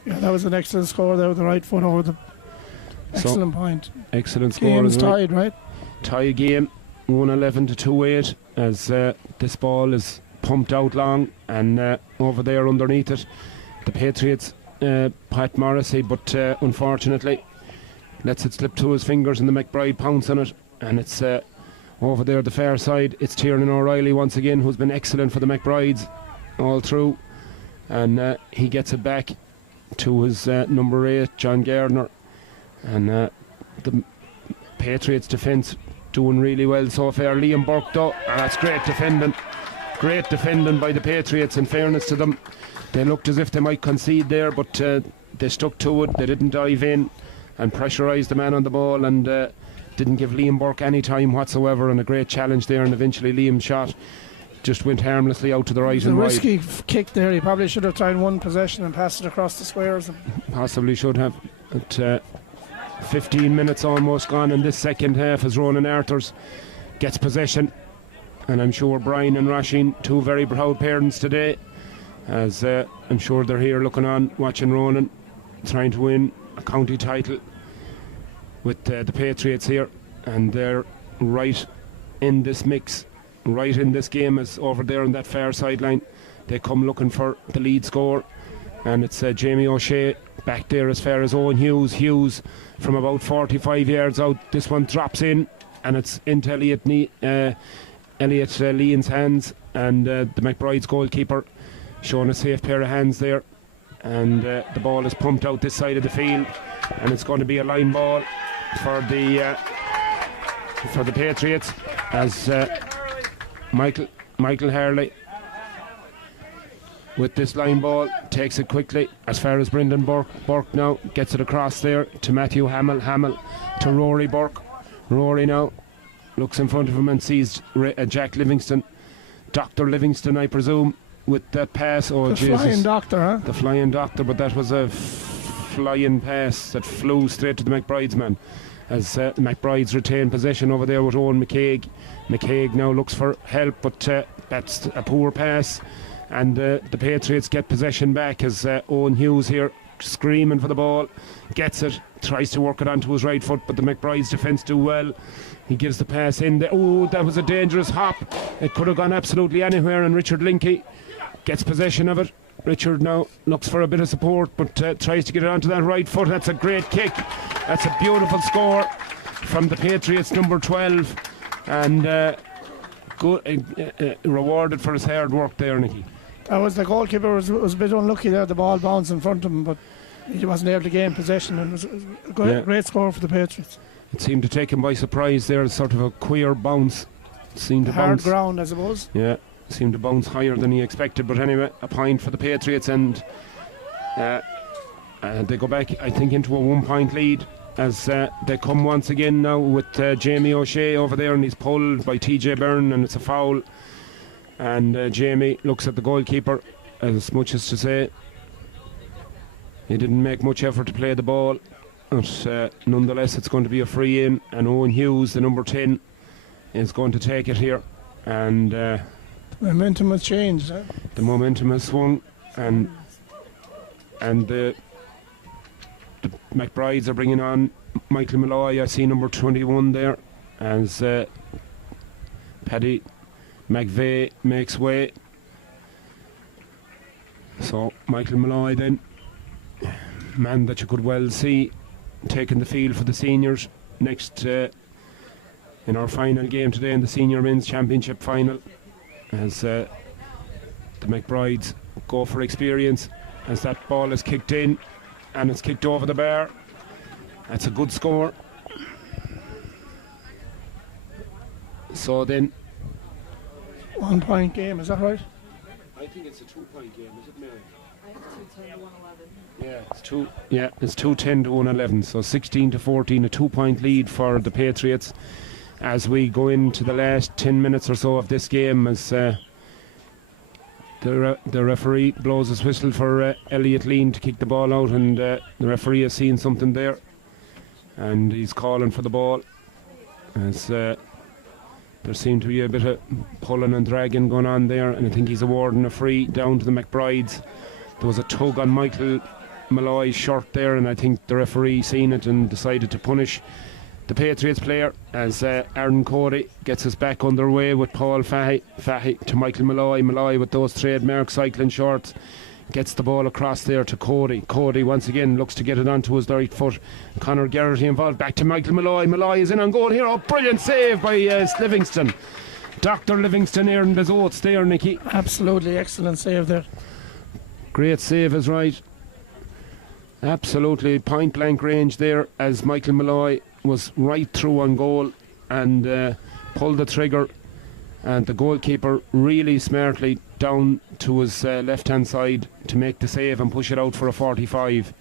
Yeah, that was an excellent score there with the right foot over the excellent point. Excellent score. Game's tied, right? Tie game, 111 to 2-8, as this ball is pumped out long, and over there underneath it the Patriots Pat Morrissey, but unfortunately lets it slip to his fingers, and the McBride pounce on it, and it's over there the far side. It's Tiernan O'Reilly once again, who's been excellent for the McBrides all through, and he gets it back to his number 8, John Gardner, and the Patriots defence doing really well so far. Liam Burke though, that's great defending by the Patriots. In fairness to them, they looked as if they might concede there, but they stuck to it. They didn't dive in and pressurised the man on the ball, and didn't give Liam Burke any time whatsoever, and a great challenge there, and eventually Liam's shot just went harmlessly out to the right and wide. A risky kick there. He probably should have tried one possession and passed it across the squares. Possibly should have. At 15 minutes almost gone in this second half, as Ronan Arthurs gets possession, and I'm sure Brian and Rasheen, two very proud parents today, as I'm sure they're here looking on, watching Ronan trying to win a county title with the Patriots here, and they're right in this mix, right in this game, as over there on that far sideline they come looking for the lead score, and it's Jamie O'Shea back there as far as Owen Hughes from about 45 yards out. This one drops in, and it's into Elliot Lean's hands, and the McBride's goalkeeper showing a safe pair of hands there, and the ball is pumped out this side of the field, and it's going to be a line ball for the Patriots, as Michael Harley with this line ball takes it quickly as far as Brendan Burke now gets it across there to Matthew Hamill to Rory Burke. Rory now looks in front of him and sees Jack Livingston, Dr. Livingston I presume, with that pass. The flying doctor, huh? The flying doctor, but that was a flying pass that flew straight to the McBride's man, as McBride's retained possession over there with Owen McCaig. McCaig now looks for help, but that's a poor pass, and the Patriots get possession back, as Owen Hughes here screaming for the ball, gets it, tries to work it onto his right foot, but the McBride's defence do well. He gives the pass in there. Oh, that was a dangerous hop. It could have gone absolutely anywhere, and Richard Linky gets possession of it. Richard now looks for a bit of support, but tries to get it onto that right foot. That's a great kick. That's a beautiful score from the Patriots number 12, and good, rewarded for his hard work there, Nicky. That was the goalkeeper was a bit unlucky there. The ball bounced in front of him, but he wasn't able to gain possession, and it was a great score for the Patriots. It seemed to take him by surprise there. Sort of a queer bounce. Seemed to hard bounce. Ground, I suppose. Yeah, seemed to bounce higher than he expected. But anyway, a point for the Patriots, and they go back, I think, into a 1-point lead, as they come once again now with Jamie O'Shea over there, and he's pulled by TJ Byrne, and it's a foul. And Jamie looks at the goalkeeper, as much as to say he didn't make much effort to play the ball, But nonetheless, it's going to be a free in, and Owen Hughes, the number 10, is going to take it here. And The momentum has changed. the momentum has swung, and the McBrides are bringing on Michael Malloy. I see number 21 there, as Paddy McVeigh makes way. So Michael Malloy then, man that you could well see taking the field for the seniors next in our final game today in the Senior Men's Championship final, as the McBrides go for experience, as that ball is kicked in and it's kicked over the bar. That's a good score. So then 1 point game, is that right? I think it's a 2-point game, is it, Mary? I think it's 210 to 111. It's 210 to 111, so 16 to 14, a 2-point lead for the Patriots as we go into the last 10 minutes or so of this game, as the referee blows his whistle for Elliot Lean to kick the ball out, and the referee has seen something there and he's calling for the ball, as there seemed to be a bit of pulling and dragging going on there, and I think he's awarding a free down to the McBrides. There was a tug on Michael Malloy's shirt there, and I think the referee seen it and decided to punish the Patriots player, as Aaron Cody gets us back underway with Paul Fahy to Michael Malloy. Malloy with those trademark cycling shorts gets the ball across there to Cody. Cody once again looks to get it onto his right foot. Conor Garrity involved, back to Michael Malloy. Malloy is in on goal here. Oh, brilliant save by Livingston. Dr. Livingston earned his oaths there, Nicky. Absolutely excellent save there. Great save is right. Absolutely point blank range there, as Michael Malloy was right through on goal and pulled the trigger, and the goalkeeper really smartly down to his left hand side to make the save and push it out for a 45.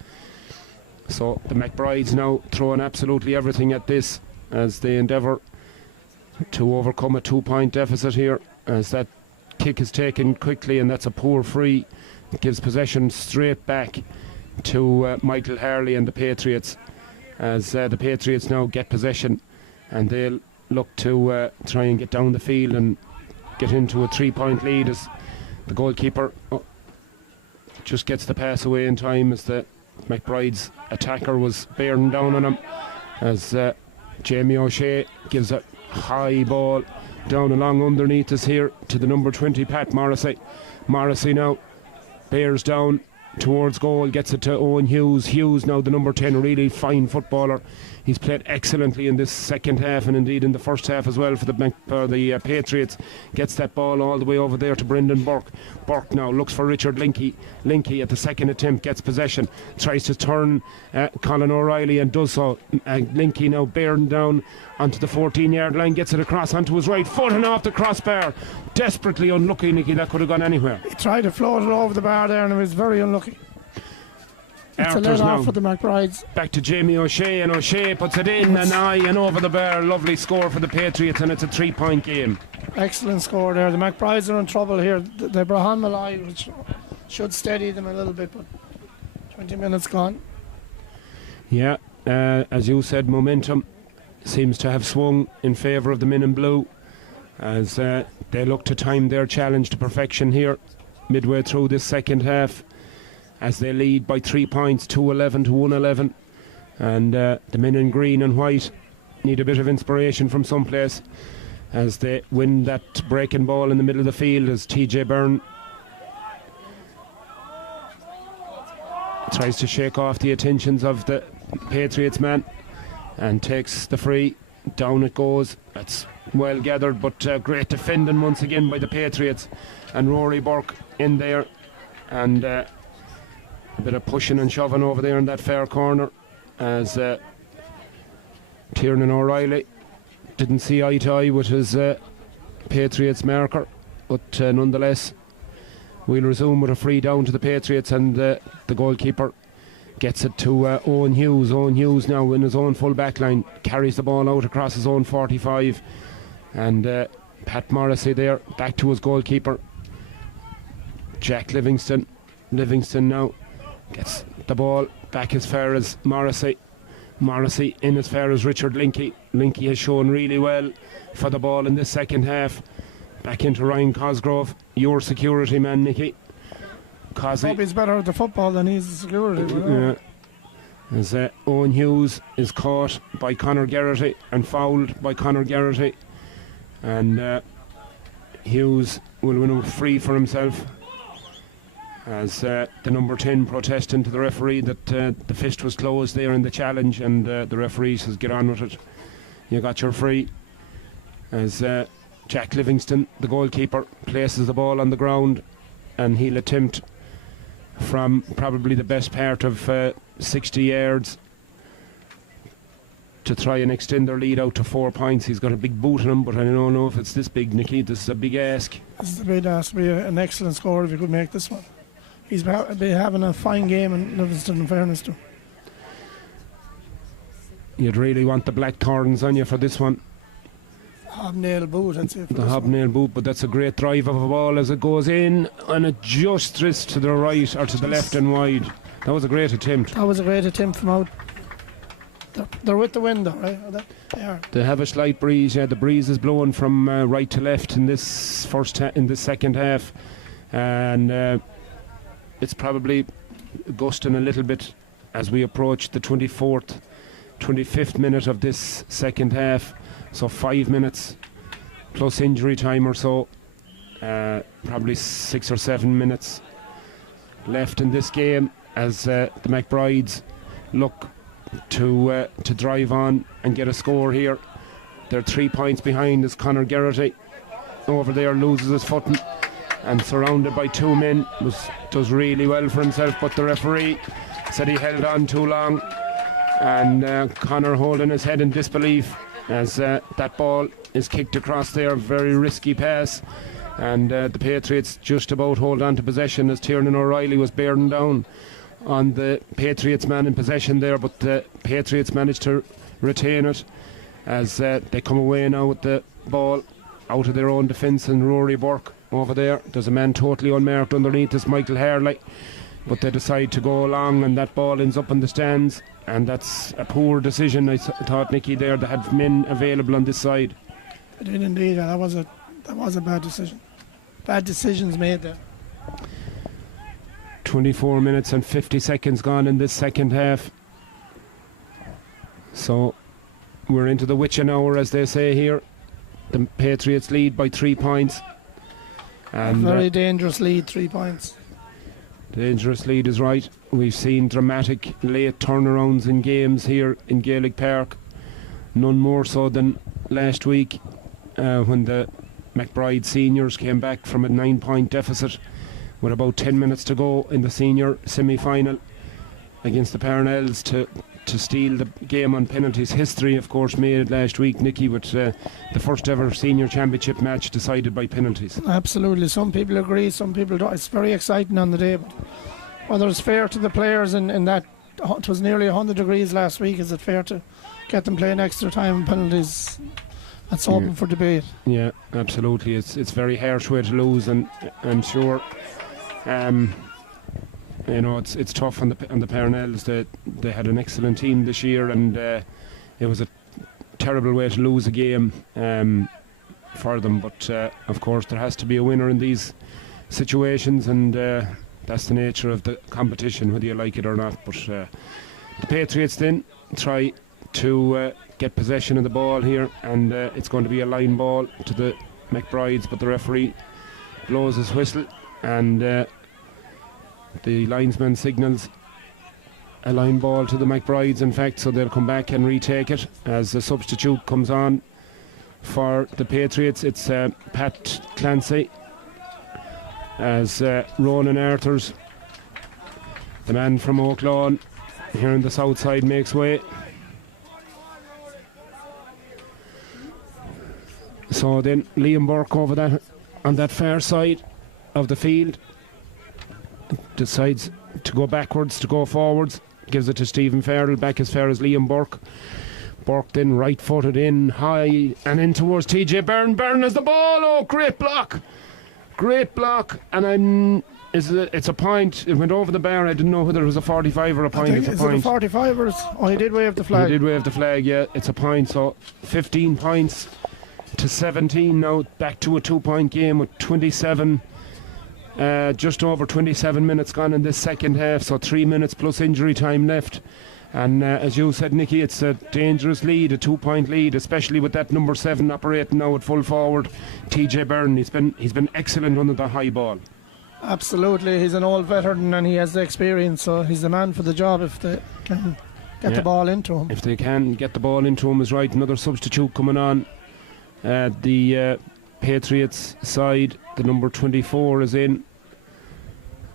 So the McBrides now throwing absolutely everything at this as they endeavour to overcome a 2-point deficit here, as that kick is taken quickly, and that's a poor free. It gives possession straight back to Michael Harley and the Patriots, as the Patriots now get possession, and they'll look to try and get down the field and get into a 3-point lead, as the goalkeeper just gets the pass away in time, as the McBride's attacker was bearing down on him, as Jamie O'Shea gives a high ball down along underneath us here to the number 20 Pat Morrissey. Morrissey now bears down towards goal, gets it to Owen Hughes. Hughes now the number 10, really fine footballer. He's played excellently in this second half, and indeed in the first half as well for the Patriots. Gets that ball all the way over there to Brendan Burke. Burke now looks for Richard Linky. Linky at the second attempt gets possession, tries to turn Colin O'Reilly and does so. Linky now bearing down onto the 14-yard line, gets it across onto his right foot and off the crossbar. Desperately unlucky, Nicky, that could have gone anywhere. He tried to float it over the bar there and it was very unlucky. It's a let off for the McBrides. Back to Jamie O'Shea, and O'Shea puts it in and and over the bar. Lovely score for the Patriots, and it's a 3-point game. Excellent score there. The McBrides are in trouble here. They brought on Malloy, which should steady them a little bit, but 20 minutes gone. Yeah, as you said, momentum seems to have swung in favour of the men in blue, as they look to time their challenge to perfection here midway through this second half, as they lead by 3 points, 2-11 to 111, and the men in green and white need a bit of inspiration from someplace as they win that breaking ball in the middle of the field, as TJ Byrne tries to shake off the attentions of the Patriots man and takes the free. Down it goes. That's well gathered, but great defending once again by the Patriots, and Rory Burke in there, and a bit of pushing and shoving over there in that far corner, as Tiernan O'Reilly didn't see eye to eye with his Patriots marker, but nonetheless we'll resume with a free down to the Patriots, and the goalkeeper gets it to Owen Hughes. Owen Hughes now in his own full back line carries the ball out across his own 45, and Pat Morrissey there back to his goalkeeper Jack Livingston. Livingston now gets the ball back as far as Morrissey. Morrissey in as far as Richard Linky. Linky has shown really well for the ball in this second half. Back into Ryan Cosgrove, your security man, Nicky. He's better at the football than he's the security. Yeah. As Owen Hughes is caught by Conor Geraghty and fouled by Conor Geraghty. And Hughes will win a free for himself. As the number 10 protesting to the referee that the fist was closed there in the challenge, and the referee says get on with it, you got your free. As Jack Livingston, the goalkeeper, places the ball on the ground, and he'll attempt from probably the best part of 60 yards to try and extend their lead out to 4 points. He's got a big boot on him, but I don't know if it's this big, Nicky. This is a big ask. This is a big ask. Be an excellent score if he could make this one. He's been having a fine game in Livingston, in fairness to him. You'd really want the blackthorns on you for this one. Hobnail boot, I'd say. The hobnail boot, but that's a great drive of a ball as it goes in, and it just drifts to the right or to the left and wide. That was a great attempt. That was a great attempt from out. They're with the wind, though, right? They are. They have a slight breeze. Yeah, the breeze is blowing from right to left in this second half, and it's probably gusting a little bit as we approach the 25th minute of this second half. So 5 minutes plus injury time or so, probably 6 or 7 minutes left in this game as the McBrides look to drive on and get a score here. They're 3 points behind as Conor Geraghty over there loses his footing and surrounded by 2 men does really well for himself, but the referee said he held on too long, and Conor holding his head in disbelief as that ball is kicked across there. Very risky pass, and the Patriots just about hold on to possession as Tiernan O'Reilly was bearing down on the Patriots man in possession there, but the Patriots managed to retain it as they come away now with the ball out of their own defence. And Rory Burke over there's a man totally unmarked underneath, this Michael Harley, but they decide to go along, and that ball ends up in the stands, and that's a poor decision. I thought, Nicky, there they had men available on this side. They did indeed. That was a bad decision. Bad decisions made there. 24 minutes and 50 seconds gone in this second half, so we're into the witching hour, as they say here. The Patriots lead by 3 points, and a very dangerous lead. 3 points. Dangerous lead is right. We've seen dramatic late turnarounds in games here in Gaelic Park, none more so than last week when the McBride seniors came back from a 9-point deficit with about 10 minutes to go in the senior semi-final against the Parnells to steal the game on penalties. History, of course, made last week, Nicky, with the first ever senior championship match decided by penalties. Absolutely. Some people agree, some people don't. It's very exciting on the day, but whether it's fair to the players in that it was nearly 100 degrees last week, is it fair to get them playing extra time and penalties? That's open for debate. Yeah, absolutely. It's very harsh way to lose, and I'm sure it's tough on the Parnells. They had an excellent team this year, and it was a terrible way to lose a game for them. But of course, there has to be a winner in these situations, and that's the nature of the competition, whether you like it or not. But the Patriots then try to get possession of the ball here, and it's going to be a line ball to the McBrides, but the referee blows his whistle, and the linesman signals a line ball to the McBrides, in fact, so they'll come back and retake it as a substitute comes on for the Patriots. It's Pat Clancy as Ronan Arthurs, the man from Oak Lawn here on the south side, makes way. So then Liam Burke over that on that far side of the field decides to go backwards, to go forwards, gives it to Stephen Farrell, back as far as Liam Burke. Burke then right footed in high and in towards TJ Byrne. Byrne has the ball. Oh, great block, and I'm It's a point. It went over the bar. I didn't know whether it was a 45 or a point. It's a Is point. it a 45 or he did wave the flag? He did wave the flag, yeah. It's a point. So 15 points to 17 now. Back to a 2-point game with 27, just over 27 minutes gone in this second half. So 3 minutes plus injury time left. And as you said, Nicky, it's a dangerous lead, a 2-point lead, especially with that number 7 operating now at full forward, TJ Byrne. He's been excellent under the high ball. Absolutely, he's an old veteran and he has the experience, so he's the man for the job if they can get the ball into him. If they can get the ball into him is right. Another substitute coming on. The Patriots side, the number 24 is in.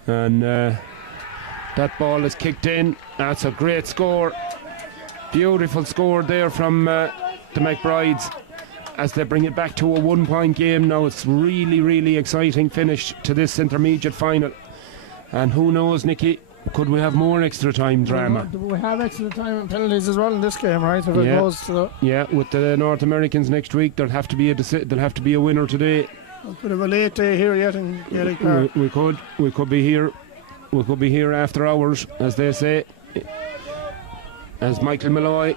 And that ball is kicked in. That's a great score. Beautiful score there from the McBrides as they bring it back to a 1-point game now. It's really, really exciting finish to this intermediate final. And who knows, Nicky, could we have more extra time drama? We have extra time and penalties as well in this game, right? If it goes to with the North Americans next week, there'll have to be a winner today. a bit of a late day here yet in Gaelic Park. We could be here. We could be here after hours, as they say. As Michael Malloy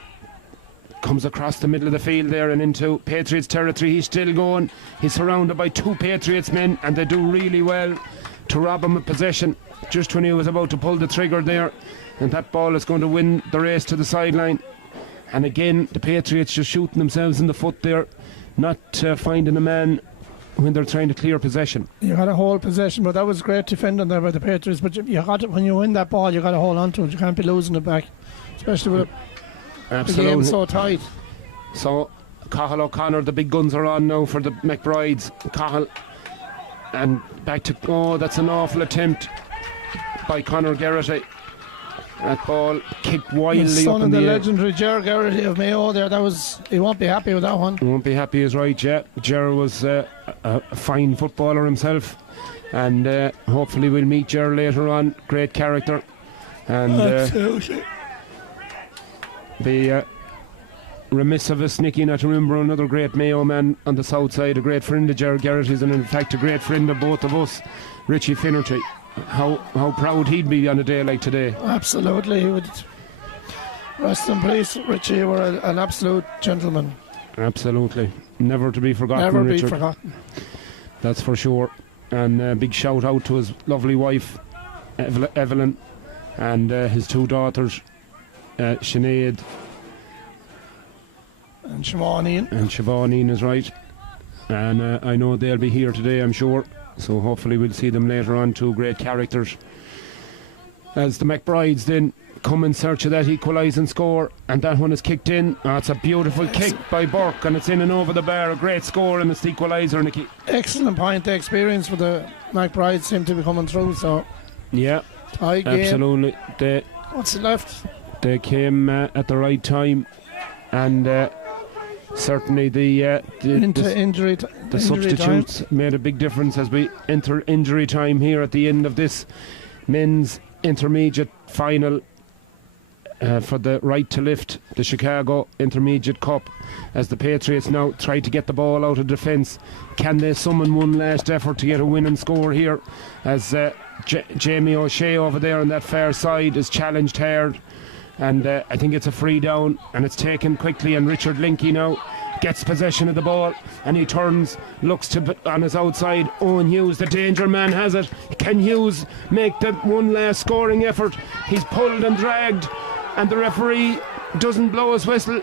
comes across the middle of the field there and into Patriots territory. He's still going. He's surrounded by 2 Patriots men, and they do really well to rob him of possession just when he was about to pull the trigger there. And that ball is going to win the race to the sideline. And again, the Patriots just shooting themselves in the foot there, not finding a man when they're trying to clear possession. You had a whole possession, but that was great defending there by the Patriots. But you got it, when you win that ball, you got to hold on to it. You can't be losing it back, especially with the game so tight. So Cahill O'Connor, the big guns are on now for the McBrides. Cahill, and back to that's an awful attempt by Conor Garrity. That ball kicked wildly the son up in of the air. legendary Ger Garrity of Mayo there. He won't be happy with that one. He won't be happy, is right. Yeah, Ger was a fine footballer himself, and hopefully we'll meet Ger later on. Great character, and the remiss of us, Nicky, not to remember another great Mayo man on the south side, a great friend of Ger Garrity's, and in fact a great friend of both of us, Richie Finnerty. How proud he'd be on a day like today. Absolutely, he would. Rest in peace, Richie. You were an absolute gentleman. Absolutely, never to be forgotten. Never Richard. be forgotten. That's for sure. And a big shout out to his lovely wife, Evelyn, and his 2 daughters, Sinead and Siobhan. And Siobhan is right. And I know they'll be here today, I'm sure. So hopefully we'll see them later on. 2 great characters. As the McBrides then come in search of that equalising score, and that one is kicked in. It's a beautiful kick by Burke, and it's in and over the bar. A great score, and it's the equaliser, Nicky. Excellent point. The experience for the McBrides seem to be coming through. So yeah, tie game. Absolutely. What's left? They came at the right time, and certainly the substitutes made a big difference as we enter injury time here at the end of this men's intermediate final for the right to lift the Chicago Intermediate Cup, as the Patriots now try to get the ball out of defence. Can they summon one last effort to get a winning score here, as Jamie O'Shea over there on that far side is challenged hard, and I think it's a free down, and it's taken quickly, and Richard Linky now gets possession of the ball, and he turns, looks to on his outside. Owen Hughes, the danger man, has it. Can Hughes make that one last scoring effort? He's pulled and dragged, and the referee doesn't blow his whistle,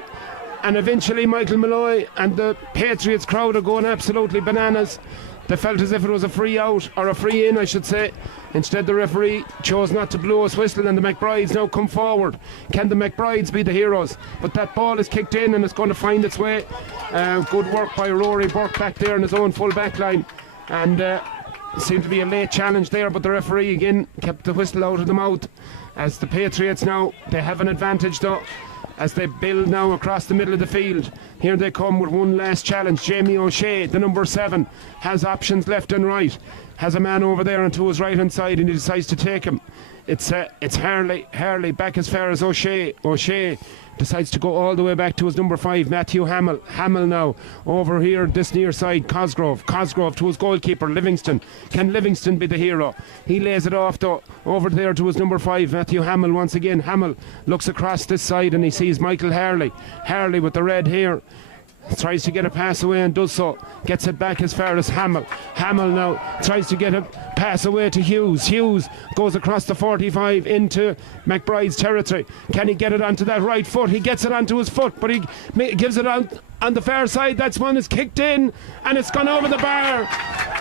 and eventually Michael Malloy and the Patriots crowd are going absolutely bananas. They felt as if it was a free out, or a free in I should say. Instead the referee chose not to blow his whistle, and the McBrides now come forward. Can the McBrides be the heroes? But that ball is kicked in and it's going to find its way. Good work by Rory Burke back there in his own full back line, and seemed to be a late challenge there, but the referee again kept the whistle out of the mouth, as the Patriots now, they have an advantage though, as they build now across the middle of the field. Here they come with one last challenge. Jamie O'Shea, the number 7, has options left and right. has a man over there onto his right hand side and he decides to take him. It's Harley back as far as O'Shea decides to go all the way back to his number 5, Matthew Hamill now over here this near side. Cosgrove to his goalkeeper Livingston. Can Livingston be the hero? He lays it off though over there to his number 5, Matthew Hamill. Once again Hamill looks across this side and he sees Michael Harley with the red hair. Tries to get a pass away and does so. Gets it back as far as Hamill now tries to get a pass away to Hughes. Hughes goes across the 45 into McBride's territory. Can he get it onto that right foot? He gets it onto his foot, but he gives it on the far side. That's one is kicked in and it's gone over the bar.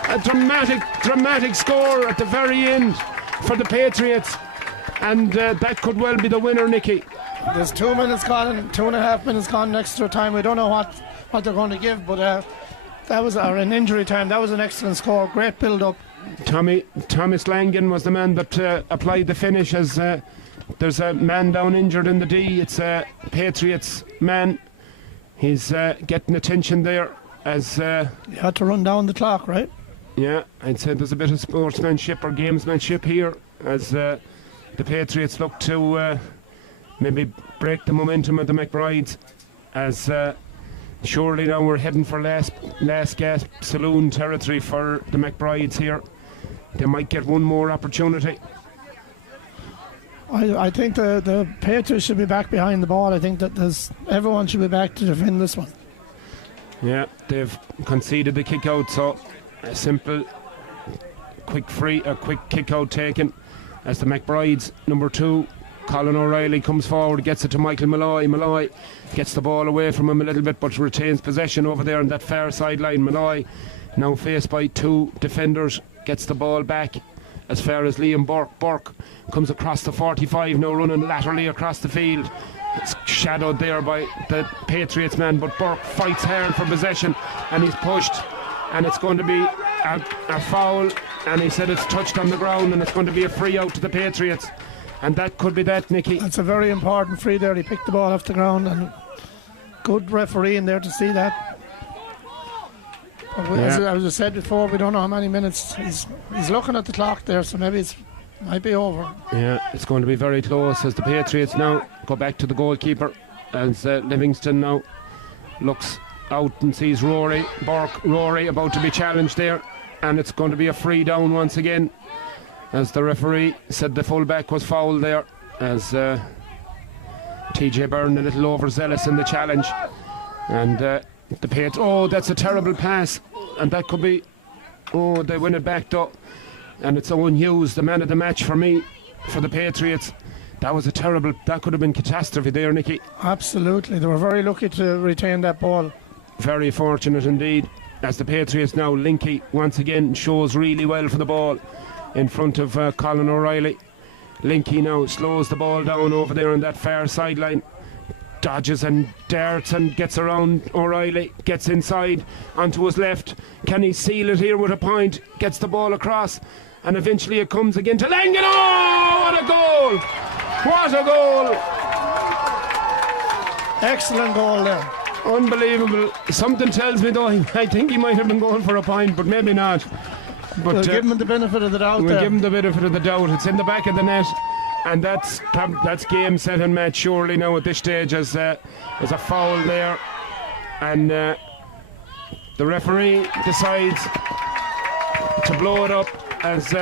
A dramatic score at the very end for the Patriots, and that could well be the winner, Nicky. There's 2 minutes gone and 2.5 minutes gone extra time. We don't know what they're going to give, but that was in injury time. That was an excellent score. Great build up. Thomas Langan was the man that applied the finish, as there's a man down injured in the D. It's a Patriots man. He's getting attention there as you had to run down the clock, right? Yeah, I'd say there's a bit of sportsmanship or gamesmanship here as the Patriots look to maybe break the momentum of the McBrides, as surely now we're heading for last gasp saloon territory for the McBrides here. They might get one more opportunity. I think the Patriots should be back behind the ball. I think that everyone should be back to defend this one. Yeah, they've conceded the kick out, so a simple quick kick out taken as the McBrides number 2 Colin O'Reilly comes forward, gets it to Michael Malloy. Malloy gets the ball away from him a little bit but retains possession over there on that far sideline. Malloy, now faced by 2 defenders, gets the ball back as far as Liam Burke. Burke comes across the 45, now running laterally across the field. It's shadowed there by the Patriots man, but Burke fights hard for possession and he's pushed, and it's going to be a foul, and he said it's touched on the ground and it's going to be a free out to the Patriots. And that could be that, Nicky. That's a very important free there. He picked the ball off the ground, and good referee in there to see that. As I said before, we don't know how many minutes. He's looking at the clock there, so maybe it might be over. Yeah, it's going to be very close as the Patriots now go back to the goalkeeper, as Livingston now looks out and sees Rory about to be challenged there, and it's going to be a free down once again, as the referee said the fullback was fouled there, as TJ Byrne a little overzealous in the challenge, and the Patriots, that's a terrible pass, and that could be, they win it back though, and it's Owen Hughes, the man of the match for me, for the Patriots. That could have been catastrophe there, Nicky. Absolutely, they were very lucky to retain that ball. Very fortunate indeed, as the Patriots now, Linky once again shows really well for the ball in front of Colin O'Reilly. Linky now slows the ball down over there on that far sideline, dodges and darts and gets around O'Reilly, gets inside onto his left. Can he seal it here with a point? Gets the ball across, and eventually it comes again to Langan. What a goal! What a goal! Excellent goal there. Unbelievable. Something tells me though, I think he might have been going for a point, but maybe not. But we'll give him the benefit of the doubt. We'll give him the benefit of the doubt. It's in the back of the net, and that's game, set and match surely now at this stage, as a foul there, and the referee decides to blow it up as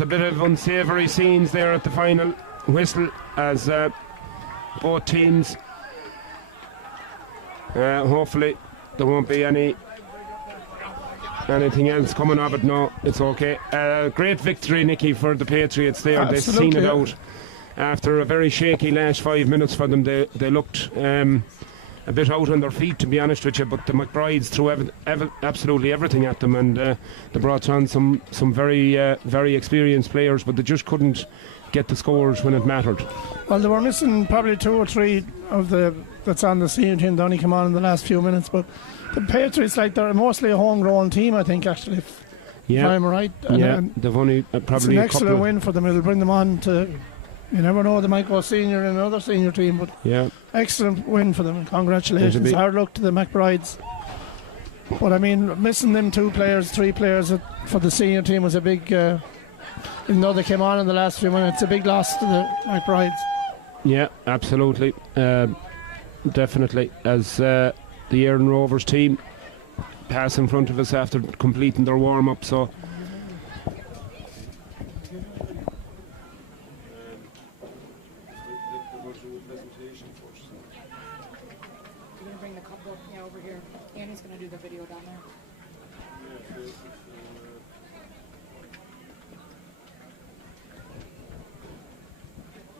a bit of unsavoury scenes there at the final whistle, as both teams hopefully there won't be anything else coming of it. No, it's okay. Great victory, Nicky, for the Patriots there. Absolutely. They've seen it out after a very shaky last 5 minutes for them. They looked a bit out on their feet, to be honest with you, but the McBrides threw absolutely everything at them, and they brought on some very experienced players, but they just couldn't get the scores when it mattered. Well, they were missing probably 2 or 3 of that's on the senior team that only come on in the last few minutes, but the Patriots, they're mostly a homegrown team, I think, actually, if I'm right. And they've only probably it's an excellent win for them. It'll bring them on to, you never know, they might go senior in another senior team, but excellent win for them, and congratulations. Hard luck to the McBrides. But I mean, missing them 3 players for the senior team was a big, even though they came on in the last few minutes, a big loss to the McBrides. Yeah, absolutely. Definitely. As the Éireann Rovers team pass in front of us after completing their warm-up, so Do the video down there.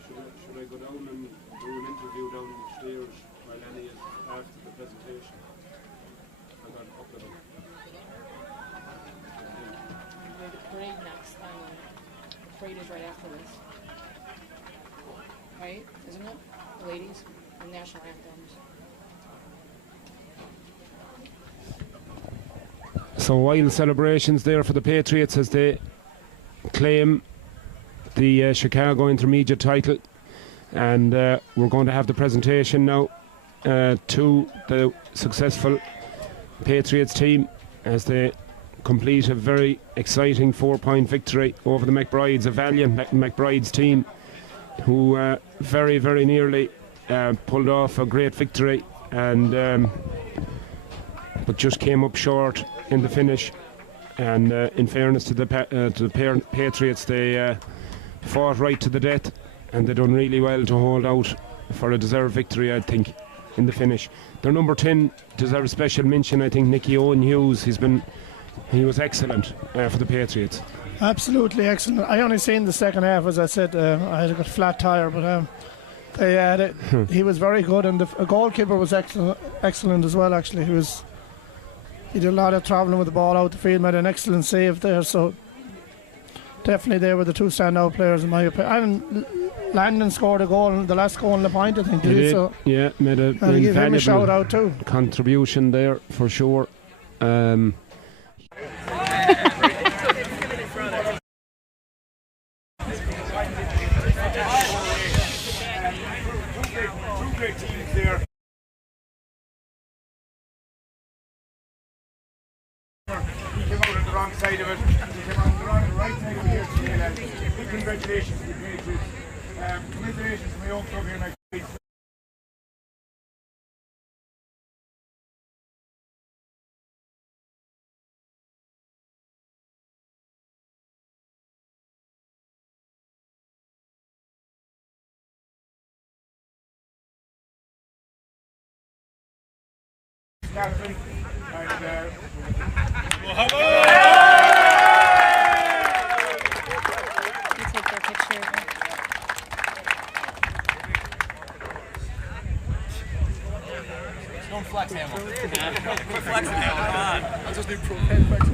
Should I go down and do an interview downstairs while Annie is after the presentation? I'm going to upload them. We have the parade next. The parade is right after this. Right? Isn't it? The ladies and national anthems. So wild celebrations there for the Patriots as they claim the Chicago Intermediate title, and we're going to have the presentation now to the successful Patriots team as they complete a very exciting 4-point victory over the McBrides, a valiant McBrides team who very, very nearly pulled off a great victory, and but just came up short in the finish. And in fairness to the Patriots, they fought right to the death, and they done really well to hold out for a deserved victory, I think, in the finish. Their number 10 deserves special mention, I think, Nicky Owen Hughes. He was excellent for the Patriots. Absolutely excellent. I only seen the second half, as I said. I had a good flat tire, but he was very good, and the goalkeeper was excellent as well. Actually, he did a lot of travelling with the ball out the field, made an excellent save there. So definitely they were the 2 standout players in my opinion. And Landon scored a goal, the last goal in the point, I think. Did he? So yeah, made a I'll give him a shout out too. Contribution there for sure. Great teams there. We came out on the wrong side of it. We came out on the right side of it here. Big congratulations to the Patriots. Congratulations to my own club here, McBride. Captain and You take their picture. Don't flex, Hamill. Quit flexing, Hamill. Come on. I'll just do pro head flex.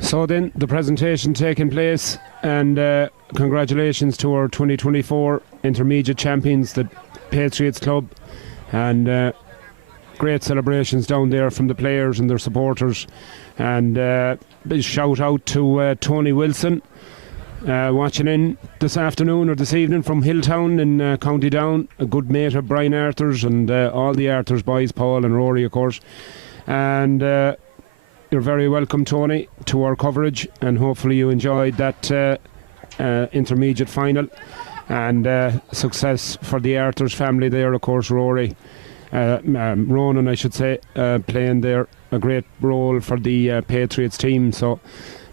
So then the presentation taking place, and congratulations to our 2024 intermediate champions, the Patriots club, and great celebrations down there from the players and their supporters. And big shout out to Tony Wilson, watching in this afternoon or this evening from Hilltown in County Down, a good mate of Brian Arthur's and all the Arthur's boys, Paul and Rory of course. And you're very welcome, Tony, to our coverage, and hopefully you enjoyed that intermediate final, and success for the Arthur's family there, of course. Rory, Ronan I should say, playing there a great role for the Patriots team. So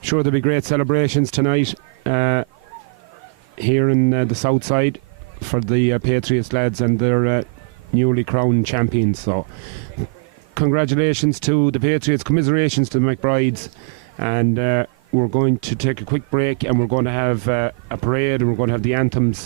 sure there'll be great celebrations tonight here in the south side for the Patriots lads and their newly crowned champions. So congratulations to the Patriots, commiserations to the McBrides, and we're going to take a quick break, and we're going to have a parade, and we're going to have the anthems